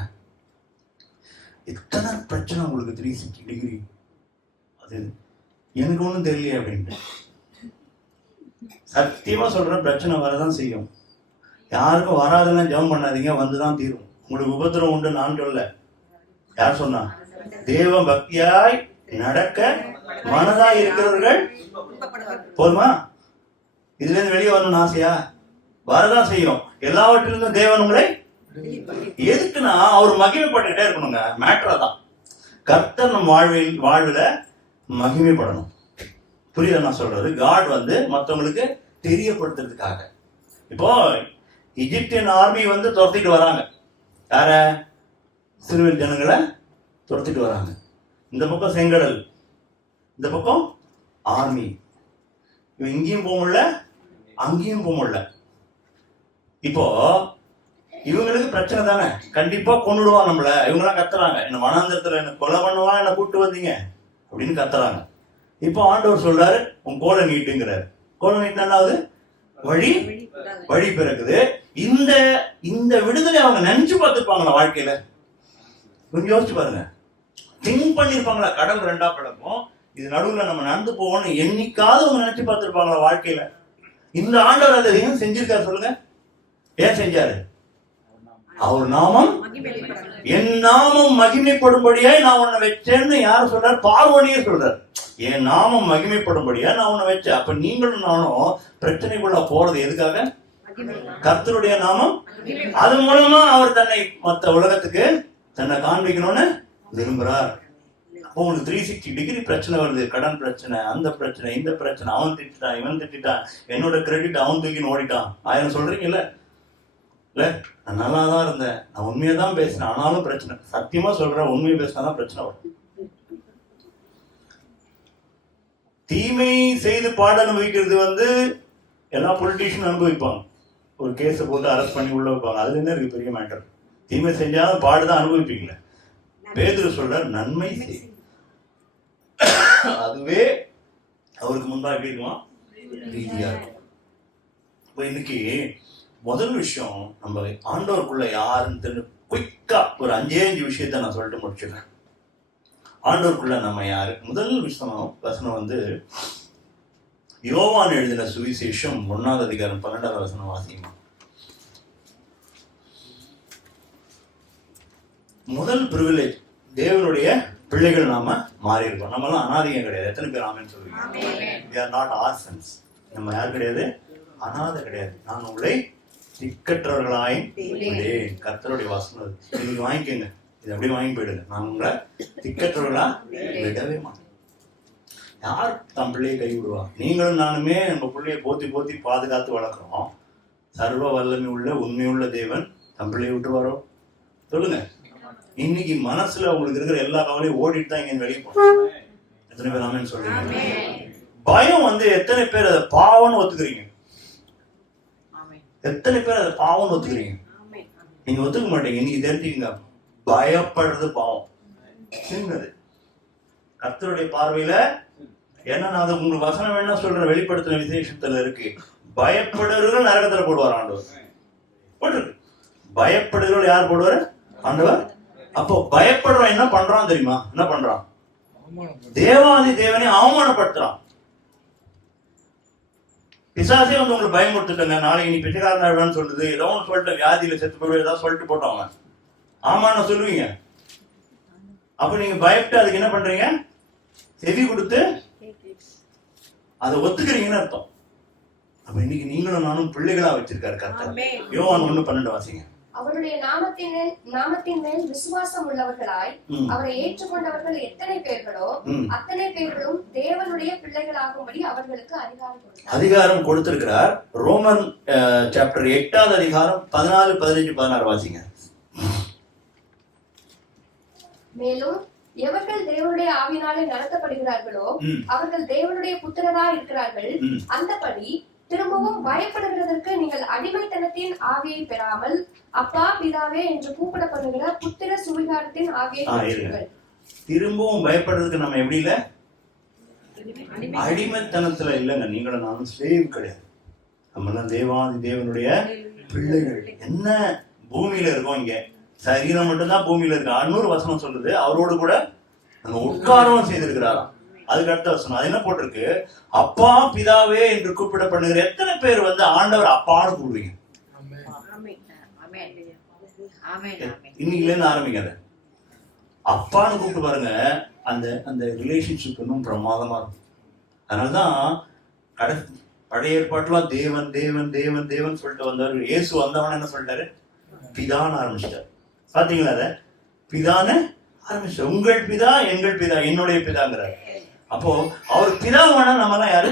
எத்தனை பிரச்சனை உங்களுக்கு 360 டிகிரி, அது எனக்கு ஒன்றும் தெரியலையே அப்படின்ட்டு. சத்தியமா சொல்றேன், பிரச்சனை வரதான் செய்யும். யாருக்கும் வராதெல்லாம் ஜெபம் பண்ணாதீங்க, வந்துதான் தீரும். உங்களுக்கு உபத்திரம் உண்டு நான் சொல்ல. யார் சொன்னா? தேவ பக்தியாய் நடக்க மனதாய் இருக்கிறவர்கள் போதுமா? இதுல இருந்து வெளியே வரணும்னு ஆசையா? வரதான் செய்யும். எல்லாவற்றிலிருந்தும் தேவன் உங்களை எதுக்குன்னா அவர் மகிமைப்பட்டுக்கிட்டே இருக்கணுங்க. மேட்டர் தான். கர்த்தர் நம் வாழ்வுல மகிமைப்படணும். புரியுதா நான் சொல்றது? காட் வந்து மற்றவங்களுக்கு தெரியப்படுத்துறதுக்காக. இப்போ எகிப்தியன் ஆர்மி வந்து துரத்திட்டு வராங்க. யார? இஸ்ரவேல் ஜனங்களை துரத்திட்டு வராங்க. இந்த பக்கம் செங்கடல், இந்த பக்கம் ஆர்மி. இவன் இங்கேயும் போக முடியல, அங்கேயும் போக முடியல. இப்போ இவங்களுக்கு பிரச்சனை தானே, கண்டிப்பா கொண்டுடுவான் நம்மள. இவங்கெல்லாம் கத்துறாங்க, என்ன வனாந்தரத்துல என்ன கொலை பண்ணுவான், என்ன கூப்பிட்டு வந்தீங்க அப்படின்னு கத்துறாங்க. இப்போ ஆண்டவர் சொல்றாரு, உன் கோலை நீட்டுங்கிறாரு. கோலை நீட்டினாவது வழி பிறக்குது. இந்த இந்த விடுதலை அவங்க நினைச்சு பார்த்துருப்பாங்களா வாழ்க்கையில? கொஞ்சம் யோசிச்சு பாருங்க, திங்க் பண்ணிருப்பாங்களா? கடல் ரெண்டா பிளக்கும், இது நடுவுல நம்ம நடந்து போவோம்னு என்னைக்காவது அவங்க நினைச்சு பார்த்துருப்பாங்களா வாழ்க்கையில? இந்த ஆண்டவர் அதை ஏன் செஞ்சிருக்காரு சொல்லுங்க? ஏன் செஞ்சாரு? அவர் நாமம், என் நாமம் மகிமைப்படும்படியா நான் உன்னை வச்சேன்னு யார் சொல்றாரு? பார்வனியே சொல்றாரு, என் நாமம் மகிமைப்படும்படியா நான் உன்னை வச்சேன். அப்ப நீங்களும் நானும் பிரச்சனைக்குள்ள போறது எதுக்காக? கர்த்தருடைய நாமம், அது மூலமா அவர் தன்னை மற்ற உலகத்துக்கு தன்னை காண்பிக்கணும்னு விரும்புறார். உங்களுக்கு 360 டிகிரி பிரச்சனை வருது. கடன் பிரச்சனை, அந்த பிரச்சனை, இந்த பிரச்சனை, அவன் திட்டான், இவன் திட்டான், என்னோட கிரெடிட் அவன் தூக்கின்னு ஓடிட்டான். 1000 சொல்றீங்கல்ல, இல்ல நான் நல்லா தான் இருந்தேன், நான் உண்மையை தான் பேசினேன், ஆனாலும் பிரச்சனை. சத்தியமா சொல்றேன், உண்மையை பேசினாதான் பிரச்சனை வரும். தீமை செய்து பாட அனுபவிக்கிறது எல்லா பொலிட்டீஷியனும் அனுபவிப்பாங்க. ஒரு கேஸை போட்டு அரெஸ்ட் பண்ணி உள்ள வைப்பாங்க. அதுல என்ன இருக்கு பெரிய மேட்டர்? தீமை செஞ்சாலும் பாடுதான் அனுபவிப்பீங்களே. பேதுரு சொல்ற நன்மை செய், அதுவே அவருக்கு முன்பா எப்படி இருக்குமா? ரீதியா இருக்கும். இப்போ இன்னைக்கு முதல் விஷயம், நம்ம ஆண்டவருக்குள்ள யாருன்னு தெரிஞ்சு குயிக்கா ஒரு 5 விஷயத்த நான் சொல்லிட்டு முடிச்சிடுறேன். ஆண்டவருக்குள்ள நம்ம யாரு? முதல் வசனம் யோவான் எழுதின சுவிசேஷம் 1ஆம் அதிகாரம் 12ஆம் வசனம் வாசிக்குமா? முதல் பிரிவிலேஜ், தேவனுடைய பிள்ளைகள் நாம மாறி இருக்கோம். நம்ம எல்லாம் அனாதையம் கிடையாது. எத்தனை பேர் ஆமென் சொல்லுவீங்க? we are not orphans. நம்ம யார் கிடையாது? அனாதை கிடையாது. நான் உங்களை திக்கற்றவர்களாய் கர்த்தருடைய வசனம் நீங்க வாங்கிக்கோங்க, இது அப்படியே வாங்கி போயிடுங்க. நான் உங்களை திக்கற்றவர்களா விடவே மாட்டேன். யார் தன் பிள்ளையை கை விடுவா? நீங்களும் நானுமே நம்ம பிள்ளையை போத்தி போத்தி பாதுகாத்து வளர்க்குறோம். சர்வ வல்லமை உள்ள உண்மையுள்ள தேவன் தன் பிள்ளையை விட்டுருவாரோ? சொல்லுங்க. இன்னைக்கு மனசுல உங்களுக்கு இருக்கிற எல்லா கவலையும் ஓடிட்டு தான் இங்க வெளியே போறோம். எத்தனை பேர் ஆமென் சொல்றீங்க? பயம் எத்தனை பேர் அதை பாவம்னு ஒத்துக்கிறீங்க? எத்தனை பேர் அதை பாவம்னு ஒத்துக்கிறீங்க? நீங்க ஒத்துக்க மாட்டீங்க. இன்னைக்கு தெரிஞ்சுக்கங்க, பயப்படுறது பாவம். சின்னது கர்த்தருடைய பார்வையில. ஏன்னா நான் அது உங்களுக்கு வசனம் வேணா சொல்ற, வெளிப்படுத்தின விசேஷத்துல இருக்கு. பயப்படுறவர்கள் நரகத்துல போடுவார் ஆண்டவர். போட்டிருக்கு. பயப்படுறவர்கள் யார் போடுவாரு? ஆண்டவர். அப்போ பயப்படுறவன் என்ன பண்றான் தெரியுமா? என்ன பண்றான்? தேவாதி தேவனை அவமானப்படுத்துறான். பிசாசே உங்களை பயமுறுத்துட்டாங்க. நாளைக்கு நீ பிச்சைக்காரன் சொல்றது, ஏதோ ஒன்று சொல்லிட்டு வியாதியில செத்து போய் ஏதாவது சொல்லிட்டு போட்டவங்க ஆமான சொல்லுவீங்க. அப்ப நீங்க பயப்பட்டு அதுக்கு என்ன பண்றீங்க? செவி கொடுத்து அதை ஒத்துக்கிறீங்கன்னு அர்த்தம். அப்ப இன்னைக்கு நீங்களும் நானும் பிள்ளைகளா வச்சிருக்காரு கர்த்தர். யோவான் 1:12 வாசிங்க. அவருடைய நாமத்தின் மேல் விசுவாசம் உள்ளவர்களாய் அவரை ஏற்றுக்கொண்டவர்கள் எத்தனை பேர்களோ அத்தனை பேர்களும் தேவனுடைய பிள்ளைகளாகும்படி அவர்களுக்கு அதிகாரம் கொடுத்திருக்கிறார். ரோமன் சாப்டர் 8ஆம் அதிகாரம் 14, 15, 16 வாசிங்க. மேலும் எவர்கள் தேவனுடைய ஆவியினாலே நடத்தப்படுகிறார்களோ அவர்கள் தேவனுடைய புத்திரரா இருக்கிறார்கள். அந்தபடி திரும்பவும் பயப்படுகிறதற்கு நீங்கள் அடிமைத்தனத்தின் ஆவியை பெறாமல் அப்பா பிதாவே என்று கூப்பிடப்படுகிற புத்திர சுவிகாரத்தின் ஆவியை பெறுவீர்கள். திரும்பவும் பயப்படுறதுக்கு நம்ம எப்படி இல்ல? அடிமைத்தனத்துல இல்லைங்க. நீங்களும் நானும் ஸ்லேவ் கிடையாது. நம்ம எல்லாம் தேவாதி தேவனுடைய பிள்ளைகள். என்ன பூமியில இருக்கோம், இங்க சரீரம் மட்டும்தான் பூமியில இருக்கு. 600 வசனம் சொல்லுது அவரோடு கூட நம்ம உட்காரவும் செய்திருக்கிறாராம். அதுக்கு அடுத்த வசனம் அது என்ன போட்டிருக்கு? அப்பா பிதாவே என்று கூப்பிடப்படுகிற எத்தனை பேர் ஆண்டவர் அப்பான்னு கூப்பிடுவீங்க? இன்னைக்குல இருந்து ஆரம்பிக்காத. அப்பான்னு கூப்பிட்டு பாருங்க. அந்த அந்த ரிலேஷன்ஷிப் இன்னும் பிரமாதமா இருக்கும். அதனாலதான் பழைய ஏற்பாட்டுலாம் தேவன் தேவன் தேவன் தேவன் சொல்லிட்டு வந்தாரு. இயேசு வந்தவன என்ன சொல்லிட்டாரு? பிதான்னு ஆரம்பிச்சிட்டாரு. பாத்தீங்களா? அத பிதான்னு ஆரம்பிச்சு, உங்கள் பிதா எங்கள் பிதா என்னுடைய பிதாங்கிறாரு. அப்போ அவர் பிதாவானா நம்ம எல்லாம் யாரு?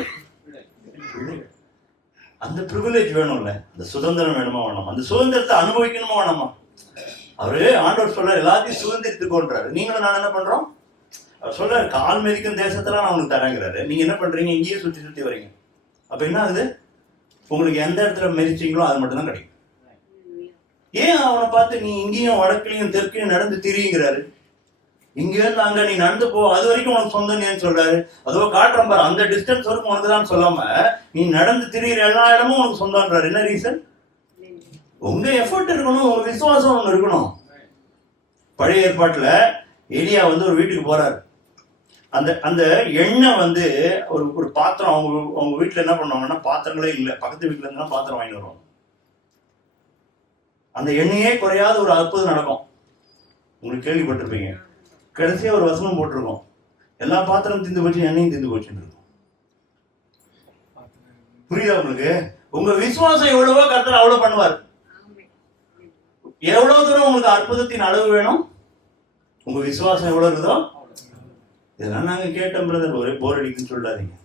அந்த பிரிவிலேஜ் வேணும்ல, அந்த சுதந்திரம் வேணுமா வேணாமா? அந்த சுதந்திரத்தை அனுபவிக்கணுமா வேணாமா? அவரு ஆண்டவர் சொல்றாரு எல்லாத்தையும் சுதந்திரத்துக்கோன்றாரு. நீங்களும் நான் என்ன பண்றோம்? அவர் சொல்றாரு கால் மிதிக்கும் தேசத்தெல்லாம் நான் உனக்கு தரேங்கிறாரு. நீங்க என்ன பண்றீங்க? இங்கேயே சுற்றி சுற்றி வரீங்க. அப்ப என்ன ஆகுது? உங்களுக்கு எந்த இடத்துல மிதிச்சீங்களோ அது மட்டும் தான் கிடைக்கும். ஏன் அவனை பார்த்து நீ இங்கேயும் வடக்குலையும் தெற்கையும் நடந்து திரியுங்கிறாரு? இங்க இருந்து அங்க நீ நடந்து போ, அது வரைக்கும் உனக்கு சொந்தம் ஏன்னு சொல்றாரு? அதோ காட்டுறேன் பாரு, அந்த டிஸ்டன்ஸ் வரைக்கும் உனக்கு தான் சொல்லாம நீ நடந்து திரியிற எல்லா இடமும் உனக்கு சொந்தம்ன்றாரு. என்ன ரீசன்? உங்க எஃபர்ட் இருக்கணும், உங்க விசுவாசம் ஒண்ணு இருக்கணும். பழைய ஏற்பாட்டுல எலியா வந்து ஒரு வீட்டுக்கு போறாரு. அந்த அந்த எண்ணெய் வந்து ஒரு பாத்திரம், அவங்க வீட்டுல என்ன பண்ணுவாங்கன்னா பாத்திரங்களே இல்லை, பக்கத்து வீட்டுல இருந்தா பாத்திரம் வாங்கி வருவாங்க. அந்த எண்ணெயே குறையாத ஒரு அற்புதம் நடக்கும். உங்களுக்கு கேள்விப்பட்டிருப்பீங்க. கடைசியா ஒரு வசனம் போட்டிருக்கோம், எல்லா பாத்திரம் திந்து போச்சு, எண்ணெயும் திந்து போச்சுன்னு இருக்கும். புரியுதா உங்களுக்கு? உங்க விசுவாசம் எவ்வளவோ கர்த்தர் அவ்வளவு பண்ணுவார். எவ்வளவு தூரம் உங்களுக்கு அற்புதத்தின் அளவு வேணும், உங்க விசுவாசம் எவ்வளவு இருக்குதோ. இதெல்லாம் நாங்க கேட்டோம் பிரதர், ஒரே போர் அடிக்குன்னு சொல்லாதீங்க.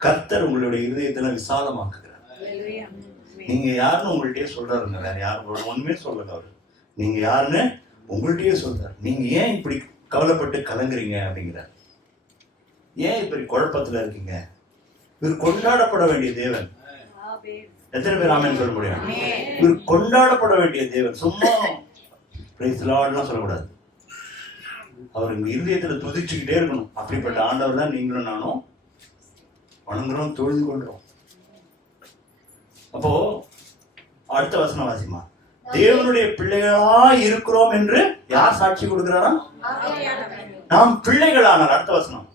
கர்த்தர் உங்களுடைய இருதயத்துல விசாலமாக்குகிறார். நீங்க யாருன்னு உங்கள்கிட்டயே சொல்றாருங்க, வேற யாரும் ஒண்ணுமே சொல்லல. அவரு நீங்க யாருன்னு உங்கள்கிட்டயே சொல்றாரு. நீங்க ஏன் இப்படி கவலைப்பட்டு கலங்குறீங்க அப்படிங்கிறார். ஏன் இப்படி குழப்பத்துல இருக்கீங்க? இவர் கொண்டாடப்பட வேண்டிய தேவன். எத்தனை பேர் ஆமென் சொல்ல முடியும்? இவர் கொண்டாடப்பட வேண்டிய தேவன். சும்மா பிரைஸ் லார்ட்லாம் சொல்லக்கூடாது. அவர் உங்க இருதயத்துல துதிச்சுக்கிட்டே இருக்கணும். அப்படிப்பட்ட ஆண்டவர் தான் நீங்களும் நானும் வணங்குறோம், தொழுது கொள்றோம். அப்போ அடுத்த வசனம் வாசிமா. தேவனுடைய பிள்ளைகளா இருக்கிறோம் என்று யார் சாட்சி கொடுக்கிறாரா? நாம் பிள்ளைகளானார். அடுத்த வசனம்.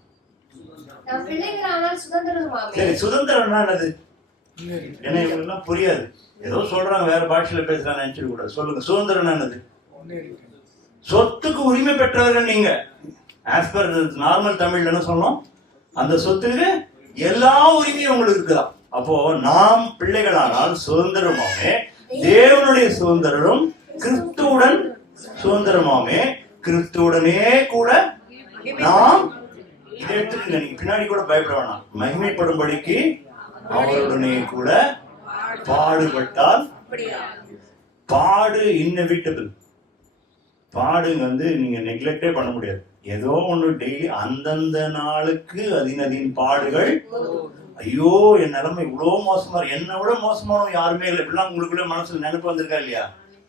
சரி, சுதந்திரம்னா என்னது? என்ன இவங்களுக்குலாம் புரியாது, ஏதோ சொல்றாங்க, வேற பாஷையில பேசுறாங்க நினைச்சிட கூடாது. சொல்லுங்க, சுதந்திரம் என்னது? சொத்துக்கு உரிமை பெற்றவர்கள் நீங்க. ஆஸ் பர் நார்மல் தமிழ்ல என்ன சொல்லணும்? அந்த சொத்துக்கு எல்லா உரிமையும் உங்களுக்கு இருக்குதா? அப்போ நாம் பிள்ளைகளானால் சுதந்திரமாமே, தேவனுடைய சுதந்திரம் கிறிஸ்துவுடன் சுதந்திரமாமே, கிறிஸ்துவுடனே கூட நாம் இதை எடுத்துக்கங்க. நீங்க பின்னாடி கூட பயப்பட வேணாம். மகிமைப்படும்படிக்கு அவருடனே கூட பாடுபட்டால். பாடு இன்னெவிட்டபிள். பாடுங்க வந்து நீங்க நெக்லெக்டே பண்ண முடியாது. ஏதோ ஒண்ணு டெய்லி அந்தந்த நாளுக்கு அதின் பாடுகள். ஐயோ என் நிலைமை இவ்வளவு மோசமா இருக்கு, என்னை விட மோசமானவங்க யாருமே இல்லை. இப்படிலாம் உங்களுக்குள்ள மனசுல நினைப்பு வந்திருக்கா இல்லையா?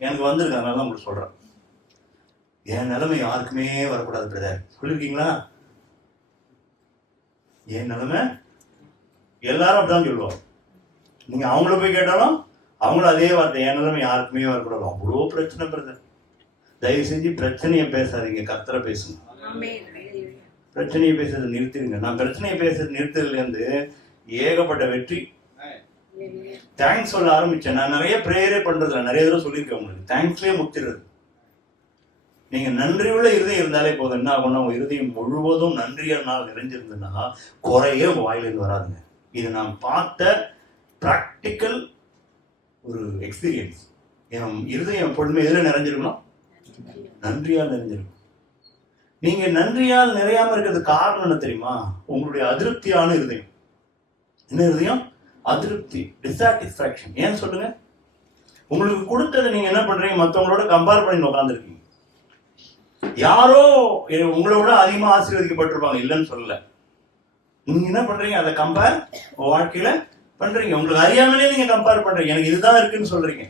எனக்கு வந்திருக்கு, அதனால தான் உங்களுக்கு சொல்றேன். என் நிலைமை யாருக்குமே வரக்கூடாது பிரதர். சொல்லிருக்கீங்களா? என் நிலைமை எல்லாரும் அப்படிதான் சொல்லுவாங்க. நீங்க அவங்கள போய் கேட்டாலும் அவங்களும் அதே வார்த்தை, என் நிலைமை யாருக்குமே வரக்கூடாது. அவ்வளோ பிரச்சனை பிரதர். தயவு செஞ்சு பிரச்சனையை பேசாதீங்க, கர்த்தரை பேசுங்க. பிரச்சனையை பேசுறது நிறுத்திடுங்க. நான் பிரச்சனையை பேசுறது நிறுத்ததுல இருந்து ஏகப்பட்ட வெற்றி. தேங்க்ஸ் சொல்ல ஆரம்பிச்சேன். நான் நிறைய பிரேயரே பண்றதுல நிறைய தடவை சொல்லியிருக்கேன் உங்களுக்கு. தேங்க்ஸ்லயே முத்திடுறது. நீங்க நன்றியுள்ள இருதயம் இருந்தாலே போதும். என்ன ஆகும்னா, உங்க இருதயம் முழுவதும் நன்றியால் நிறைஞ்சிருந்ததுன்னா குறையே உங்க வாயிலிருந்து வராதுங்க. இது நான் பார்த்த பிராக்டிக்கல் ஒரு எக்ஸ்பீரியன்ஸ். என் இருதயம் எப்பொழுதுமே எதுல நிறைஞ்சிருக்கணும்? நன்றியால் நிறைஞ்சிருக்கும். நீங்க நன்றியால் நிறையாம இருக்கிறது காரணம் என்ன தெரியுமா? உங்களுடைய அதிருப்தியான இருதயம். என்ன இருதயம்? அதிருப்தி, டிசாட்டிஸ்பாக்சன். ஏன்னு சொல்லுங்க. உங்களுக்கு கொடுத்ததை நீங்க என்ன பண்றீங்க? மற்றவங்களோட கம்பேர் பண்ணி உட்காந்துருக்கீங்க. யாரோ உங்களோட அதிகமா ஆசீர்வதிக்கப்பட்டிருப்பாங்க, இல்லைன்னு சொல்லல. நீங்க என்ன பண்றீங்க? அதை கம்பேர் வாழ்க்கையில பண்றீங்க. உங்களுக்கு அறியாமலே நீங்க கம்பேர் பண்றீங்க. எனக்கு இதுதான் இருக்குன்னு சொல்றீங்க,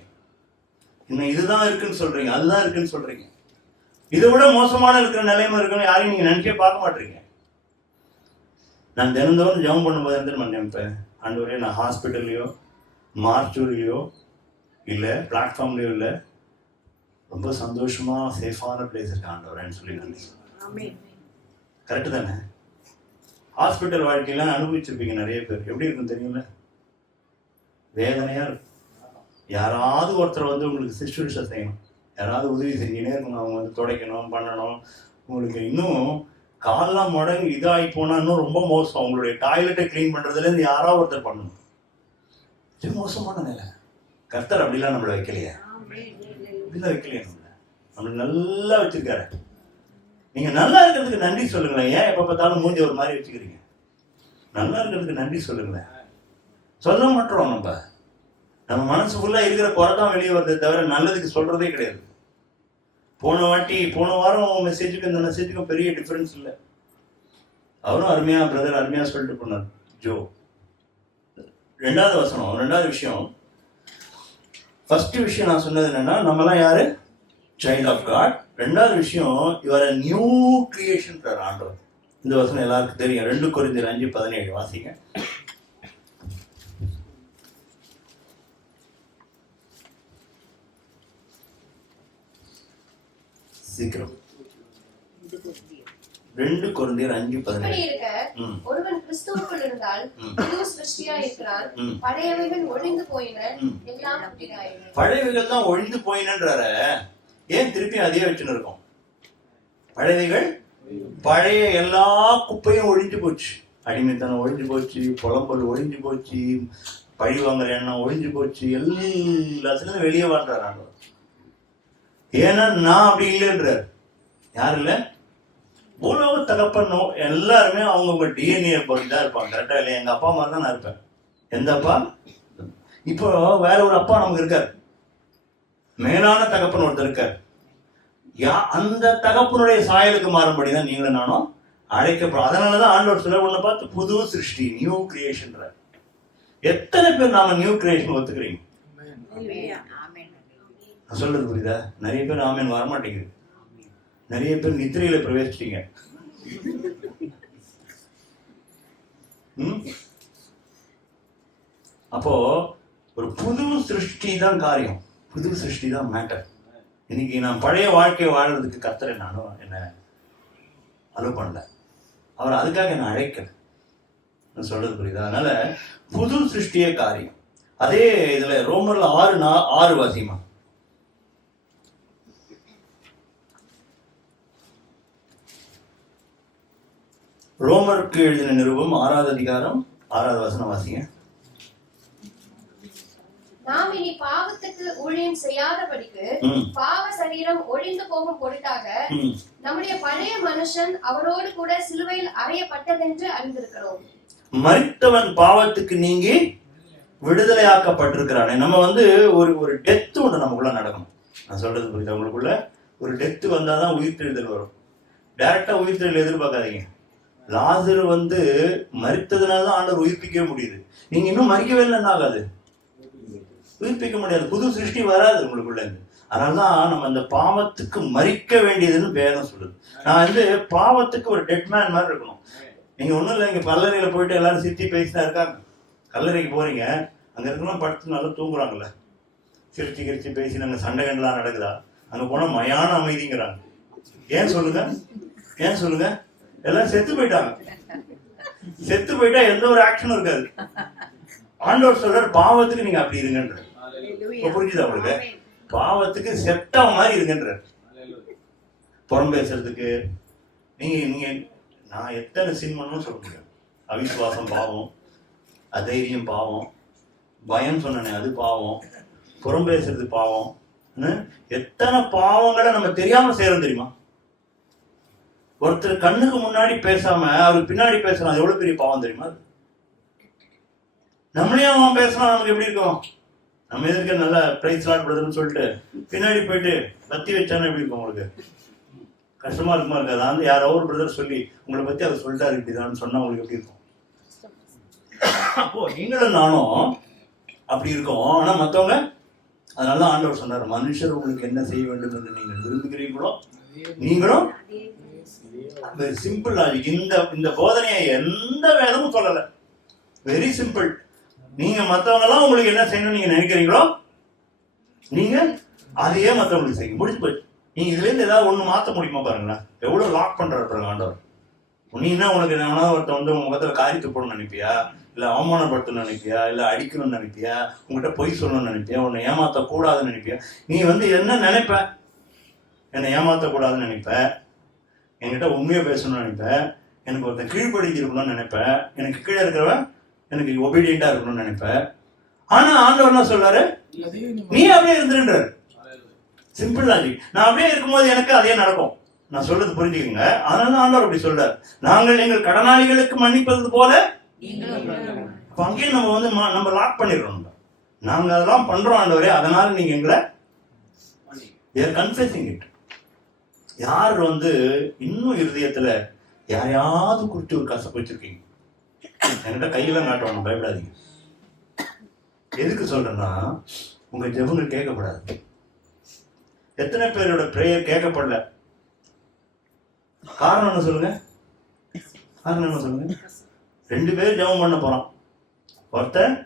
இன்னும் இதுதான் இருக்குன்னு சொல்றீங்க, அதுதான் இருக்குன்னு சொல்றீங்க. இதை விட மோசமான இருக்கிற நிலைமை இருக்குன்னு யாரையும் நீங்க நினைச்சே பார்க்க மாட்டீங்க. நான் தினந்தோறும் ஜெபம் பண்ணும்போது இருந்து நினைப்பேன், ஆண்டவரே நான் ஹாஸ்பிட்டல்லையோ மார்ச்சூரிலையோ இல்லை பிளாட்ஃபார்ம்லையோ இல்லை, ரொம்ப சந்தோஷமா சேஃபான பிளேஸ் இருக்கு ஆண்டவரேன்னு சொல்லி நன்றி. கரெக்டு தானே? ஹாஸ்பிட்டல் வாழ்க்கையெல்லாம் அனுபவிச்சிருப்பீங்க நிறைய பேர். எப்படி இருக்குன்னு தெரியல, வேதனையா இருக்கும். யாராவது ஒருத்தர் வந்து உங்களுக்கு சிஸ்டர்ஸை செய்யணும், யாராவது உதவி செஞ்சுனே இருக்கணும். அவங்க வந்து துடைக்கணும், பண்ணணும். உங்களுக்கு இன்னும் காலெல்லாம் முடங்கி இதாகி போனா இன்னும் ரொம்ப மோசம். உங்களுடைய டாய்லெட்டை கிளீன் பண்றதுலேருந்து யாராவது ஒருத்தர் பண்ணணும். இது மோசமான நிலை. கர்த்தர் அப்படிலாம் நம்மளை வைக்கலையே, அப்படிலாம் வைக்கலையே. நம்மளை நல்லா வச்சிருக்காரு. நீங்க நல்லா இருக்கிறதுக்கு நன்றி சொல்லுங்களேன். ஏன் எப்ப பார்த்தாலும் மூஞ்சி ஒரு மாதிரி வச்சுக்கிறீங்க? நல்லா இருக்கிறதுக்கு நன்றி சொல்லுங்களேன். சொல்ல மாட்டோம் நம்ம. நம்ம மனசு ஃபுல்லா இருக்கிற குறை தான் வெளியே வருதே தவிர நல்லதுக்கு சொல்றதே கிடையாது. போன வாரம் மெசேஜுக்கு இந்த மெசேஜுக்கும் பெரிய டிஃபரன்ஸ் இல்லை. அவரும் அருமையா பிரதர் அருமையா சொல்லிட்டு போனார் ஜோ. ரெண்டாவது விஷயம், ஃபர்ஸ்ட் விஷயம் நான் சொன்னது என்னன்னா, நம்மலாம் யாரு? Child of God. ரெண்டாவது விஷயம், இவர நியூ கிரியேஷன் ஆண்டவர். இந்த வசனம் எல்லாருக்கும் தெரியும். 2 கொரிந்தியர் 5:17 வாசிங்க. சீக்கிரம். 2 கொரிந்தியர் 5:17. ஒருவன் கிறிஸ்துவுக்குள் இருந்தால் புது சிருஷ்டியா இருக்கிறான், பழையவைகள் ஒழிந்து போயின, எல்லாம் புதிதாயின. பழையவைகள் தான் ஒழிந்து போயினன்றார. ஏன் திருப்பி அதே வச்சுன்னு இருக்கோம்? பழைய எல்லா குப்பையும் ஒழிஞ்சு போச்சு. அடிமைத்தனம் ஒழிஞ்சு போச்சு, புலம்பல் ஒழிஞ்சு போச்சு, பழி வாங்குற எண்ணம் ஒழிஞ்சு போச்சு, எல்லாத்துலேருந்து வெளியே வாழ்றாரு. ஏன்னா நான் அப்படி இல்லைன்றார். யார் இல்லை? பூலோக தகப்பனோ எல்லாருமே அவங்கவுங்க டிஎன்ஏ பொறுத்து தான் இருப்பாங்க. கரெக்டா இல்லையா? எங்க அப்பா மாதிரி தான் நான் இருப்பேன். எந்த அப்பா? இப்போ வேற ஒரு அப்பா நமக்கு இருக்காரு, மேலான தகப்பன் ஒருத்தர் இருக்காரு. அந்த தகப்பனுடைய சாயலுக்கு மாறும்படிதான் நீங்களும் நானும் அழைக்கப்படும். அதனாலதான் ஆண்டவர் சொல்ல ஒண்ணு பார்த்து புது சிருஷ்டி, நியூ கிரியேஷன். எத்தனை பேர் நாம நியூ கிரியேஷன் ஒத்துக்கிறீங்க? நான் சொல்றது புரியுதா? நிறைய பேர் ஆமேன் வரமாட்டேங்குது. நிறைய பேர் நித்திரையில பிரவேசிச்சிட்டீங்க. அப்போ ஒரு புது சிருஷ்டி தான் காரியம், புது சிருஷ்டி தான் மேட்டர். இன்னைக்கு நான் பழைய வாழ்க்கையை வாழறதுக்கு கர்த்தரை நானும் என்ன அலோவ் பண்ணல. அவர் அதுக்காக என்ன அழைக்கல. நான் சொல்றது புரியுதா? அதனால புது சிருஷ்டியே காரியம். அதே இதுல ரோமர்ல 6:6 வாசிமா. ரோமருக்கு எழுதின நிருபம் 6வது அதிகாரம் 6வது வசனம் வாசிங்க. நாம் இனி பாவத்துக்கு ஊழியம் செய்யாதபடிக்கு பாவ சரீரம் ஒழிந்து போகும் பொருட்டாக நம்முடைய பழைய மனுஷன் அவரோடு கூட சிலுவையில் அறையப்பட்டதென்று அறிந்திருக்கிறோம். மரித்தவன் பாவத்துக்கு நீங்கி விடுதலையாக்கப்பட்டிருக்கிறானே. நம்ம ஒரு டெத் ஒன்று நமக்குள்ள நடக்கணும். நான் சொல்றது புரியுது? உங்களுக்குள்ள ஒரு டெத் வந்தாதான் உயிர்த்தெழுதல் வரும். டைரக்டா உயிர்த்தெழுதல் எதிர்பார்க்காதீங்க. லாசரு மரித்ததுனாலதான் ஆண்டவர் உயிர்ப்பிக்கவே முடியுது. நீங்க இன்னும் மறிக்கவே இல்லைன்னு ஆகாது, உயிர்ப்பிக்க முடியாது. புது சிருஷ்டி வராது உங்களுக்குள்ள இருந்து. அதனாலதான் நம்ம அந்த பாவத்துக்கு மறிக்க வேண்டியதுன்னு வேதம் சொல்லுது. நான் பாவத்துக்கு ஒரு டெட் மேன் மாதிரி இருக்கணும். நீங்க ஒண்ணும் இல்லை, இங்க கல்லறையில போயிட்டு எல்லாரும் சிரிச்சு பேசினா இருக்காங்க. கல்லறைக்கு போறீங்க, அங்க இருக்கலாம் படுத்து நல்லா தூங்குறாங்கல்ல, சிரிச்சு கிரிச்சு பேசி நாங்க சண்டை கண்டெல்லாம் நடக்குதா? அங்க போனா மயான அமைதிங்கிறாங்க. ஏன் சொல்லுங்க? எல்லாம் செத்து போயிட்டாங்க. செத்து போயிட்டா எந்த ஒரு ஆக்ஷனும் இருக்காது. ஆண்டவர் சொல்றாரு பாவத்துக்கு நீங்க அப்படி இருங்கன்ற. புரிஞ்சுதா உங்களுக்கு? பாவத்துக்கு செத்த மாதிரி இருங்கன்ற. புறம் பேசுறதுக்கு நீங்க நான் எத்தனை சின்மனும் சொல்ல முடியும். அவிசுவாசம் பாவம், அதைரியம் பாவம், பயம் சொன்னனே அது பாவம், புறம் பேசுறது பாவம். எத்தனை பாவங்களை நம்ம தெரியாம செய்யறோம் தெரியுமா? ஒருத்தர் கண்ணுக்கு முன்னாடி பேசாம அவருக்கு பின்னாடி பேசலாம், அது எவ்வளவு பெரிய பாவம் தெரியுமா? நம்மளே அவன் பேசலாம், நமக்கு எப்படி இருக்கும்? நம்ம எதிர்க்க நல்லா பிரைஸ் லார்ட் பிரதர்னு சொல்லிட்டு பின்னாடி போயிட்டு பத்தி வச்சானே எப்படி இருக்கும்? உங்களுக்கு கஷ்டமா இருக்குமா இருக்காது? யாரோ ஒரு பிரதர் சொல்லி உங்களை பத்தி அவர் சொல்லிட்டாரு இப்படிதான் சொன்னா உங்களுக்கு எப்படி இருக்கும்? அப்போ நீங்களும் நானும் அப்படி இருக்கோம். ஆனா மத்தவங்க, அதனால ஆண்டவர் சொன்னார், மனுஷர் உங்களுக்கு என்ன செய்ய வேண்டும் என்று நீங்கள் விரும்புகிறீங்களோ நீங்களும். Very simple logic. இந்த போதனையை எந்த வேதமும் சொல்லல. Very simple. நீங்க மத்தவங்க எல்லாம் உங்களுக்கு என்ன செய்யணும்னு நீங்க நினைக்கிறீங்களோ நீங்க அதையே மத்தவங்களுக்கு செய்யுங்க. முடிச்சு போச்சு. நீங்க இதுல இருந்து ஏதாவது ஒண்ணு மாத்த முடியுமா பாருங்களேன். எவ்வளவு லாக் பண்றாரு பாருங்க ஆண்டவர். நீ என்ன உனக்கு ஒருத்தர் உங்க முகத்துல காரியத்தை போடணும்னு நினைப்பியா, இல்ல அவமானப்படுத்தணும்னு நினைப்பியா, இல்ல அடிக்கணும்னு நினைப்பியா, உங்ககிட்ட பொய் சொல்லணும்னு நினைப்பியா, உன்னை ஏமாத்த கூடாதுன்னு நினைப்பியா? நீ என்ன நினைப்ப? என்னை ஏமாத்த கூடாதுன்னு நினைப்ப, என்கிட்ட உண்மையா பேசணும்னு நினைப்பேன், எனக்கு ஒருத்தன் கீழ்படுத்தி இருக்கணும்னு நினைப்பேன், எனக்கு கீழே இருக்கிறவன் எனக்கு ஒபீடியண்டா இருக்கணும்னு நினைப்பேன். ஆனா ஆண்டவர் என்ன சொல்றாரு? நீ அப்படியே இருந்துருன்றாரு. Simple logic. நான் அப்படியே இருக்கும்போது எனக்கு அதே நடக்கும். நான் சொல்றது புரிஞ்சுக்கோங்க. அதனால ஆண்டவர் அப்படி சொல்றாரு, நாங்கள் எங்கள் கடனாளிகளுக்கு மன்னிப்பது போல. அங்கேயும் நம்ம லாக் பண்ணிடுறோம். நாங்க அதெல்லாம் பண்றோம் ஆண்டவரே, அதனால நீங்க எங்களை கன்ஃபெஸிங் இட். யார் இன்னும் இருதயத்துல யாரையாவது குறித்து ஒரு கசப்பு வச்சிருக்கீங்க? என்கிட்ட கையில காட்டுவாங்க, பயப்படாதீங்க. எதுக்கு சொல்றேன்னா, உங்க ஜெபங்கள் கேட்கப்படாது. எத்தனை பேரோட பிரேயர் கேட்கப்படல? காரணம் என்ன சொல்லுங்க? காரணம் என்ன சொல்லுங்க? 2 பேர் ஜெபம் பண்ண போறான். ஒருத்தன்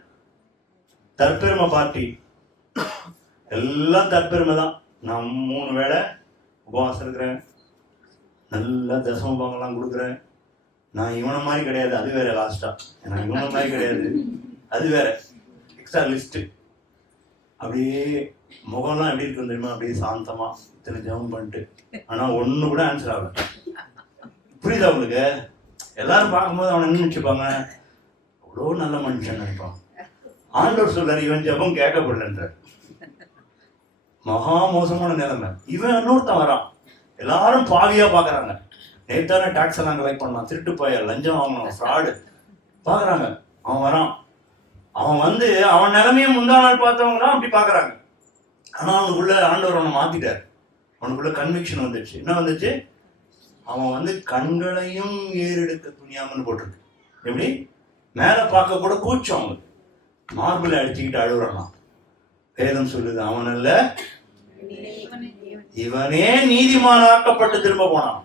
தற்பெருமை பார்ட்டி, எல்லாம் தற்பெருமை தான். நான் 3 வேளை உபவாசம் இருக்கிறேன், நல்லா தசம பாகம்லாம் கொடுக்குறேன், நான் இவனை மாதிரி கிடையாது, அது வேற. லாஸ்டா நான் இவனை மாதிரி கிடையாது, அது வேற. Extra list. அப்படியே முகம்லாம் எப்படி இருக்கு தெரியுமா? அப்படியே சாந்தமா இத்தனை ஜெபம் பண்ணிட்டு, ஆனா ஒண்ணு கூட ஆன்சர் ஆகல. புரியுதா உங்களுக்கு? எல்லாரும் பார்க்கும்போது அவனை என்ன நினைச்சுப்பாங்க? அவ்வளோ நல்ல மனுஷன் நினைப்பான். ஆண்டவர் சொல்றாரு, இவன் ஜெபம் கேட்கப்படலன்றார். மகா மோசமான நிலைமை. இவன் இன்னொருத்தன் வரான், எல்லாரும் பாவியா பாக்குறாங்க. நேத்தான டாக்ஸ் எல்லாம் கலெக்ட் பண்ணான், திருட்டு போய, லஞ்சம் வாங்கணும், ஃப்ராடு பாக்குறாங்க. அவன் வரான், அவன் அவன் நிலைமையை முந்தா நாள் பார்த்தவங்களாம் அப்படி பாக்குறாங்க. ஆனா அவனுக்குள்ள ஆண்டவர் அவனை மாத்திட்டார். அவனுக்குள்ள கன்விக்ஷன் வந்துச்சு. என்ன வந்துச்சு? அவன் கண்களையும் ஏறெடுக்க துணியாமன்னு போட்டிருக்கு. எப்படி? மேல பார்க்க கூட கூச்சம் அவனுக்கு. மார்பிளை அடிச்சுக்கிட்டு அழுகுறான். வேதம் சொல்லுது, அவன் அல்ல இவனே நீதிமானாக்கப்பட்டு திரும்ப போனான்.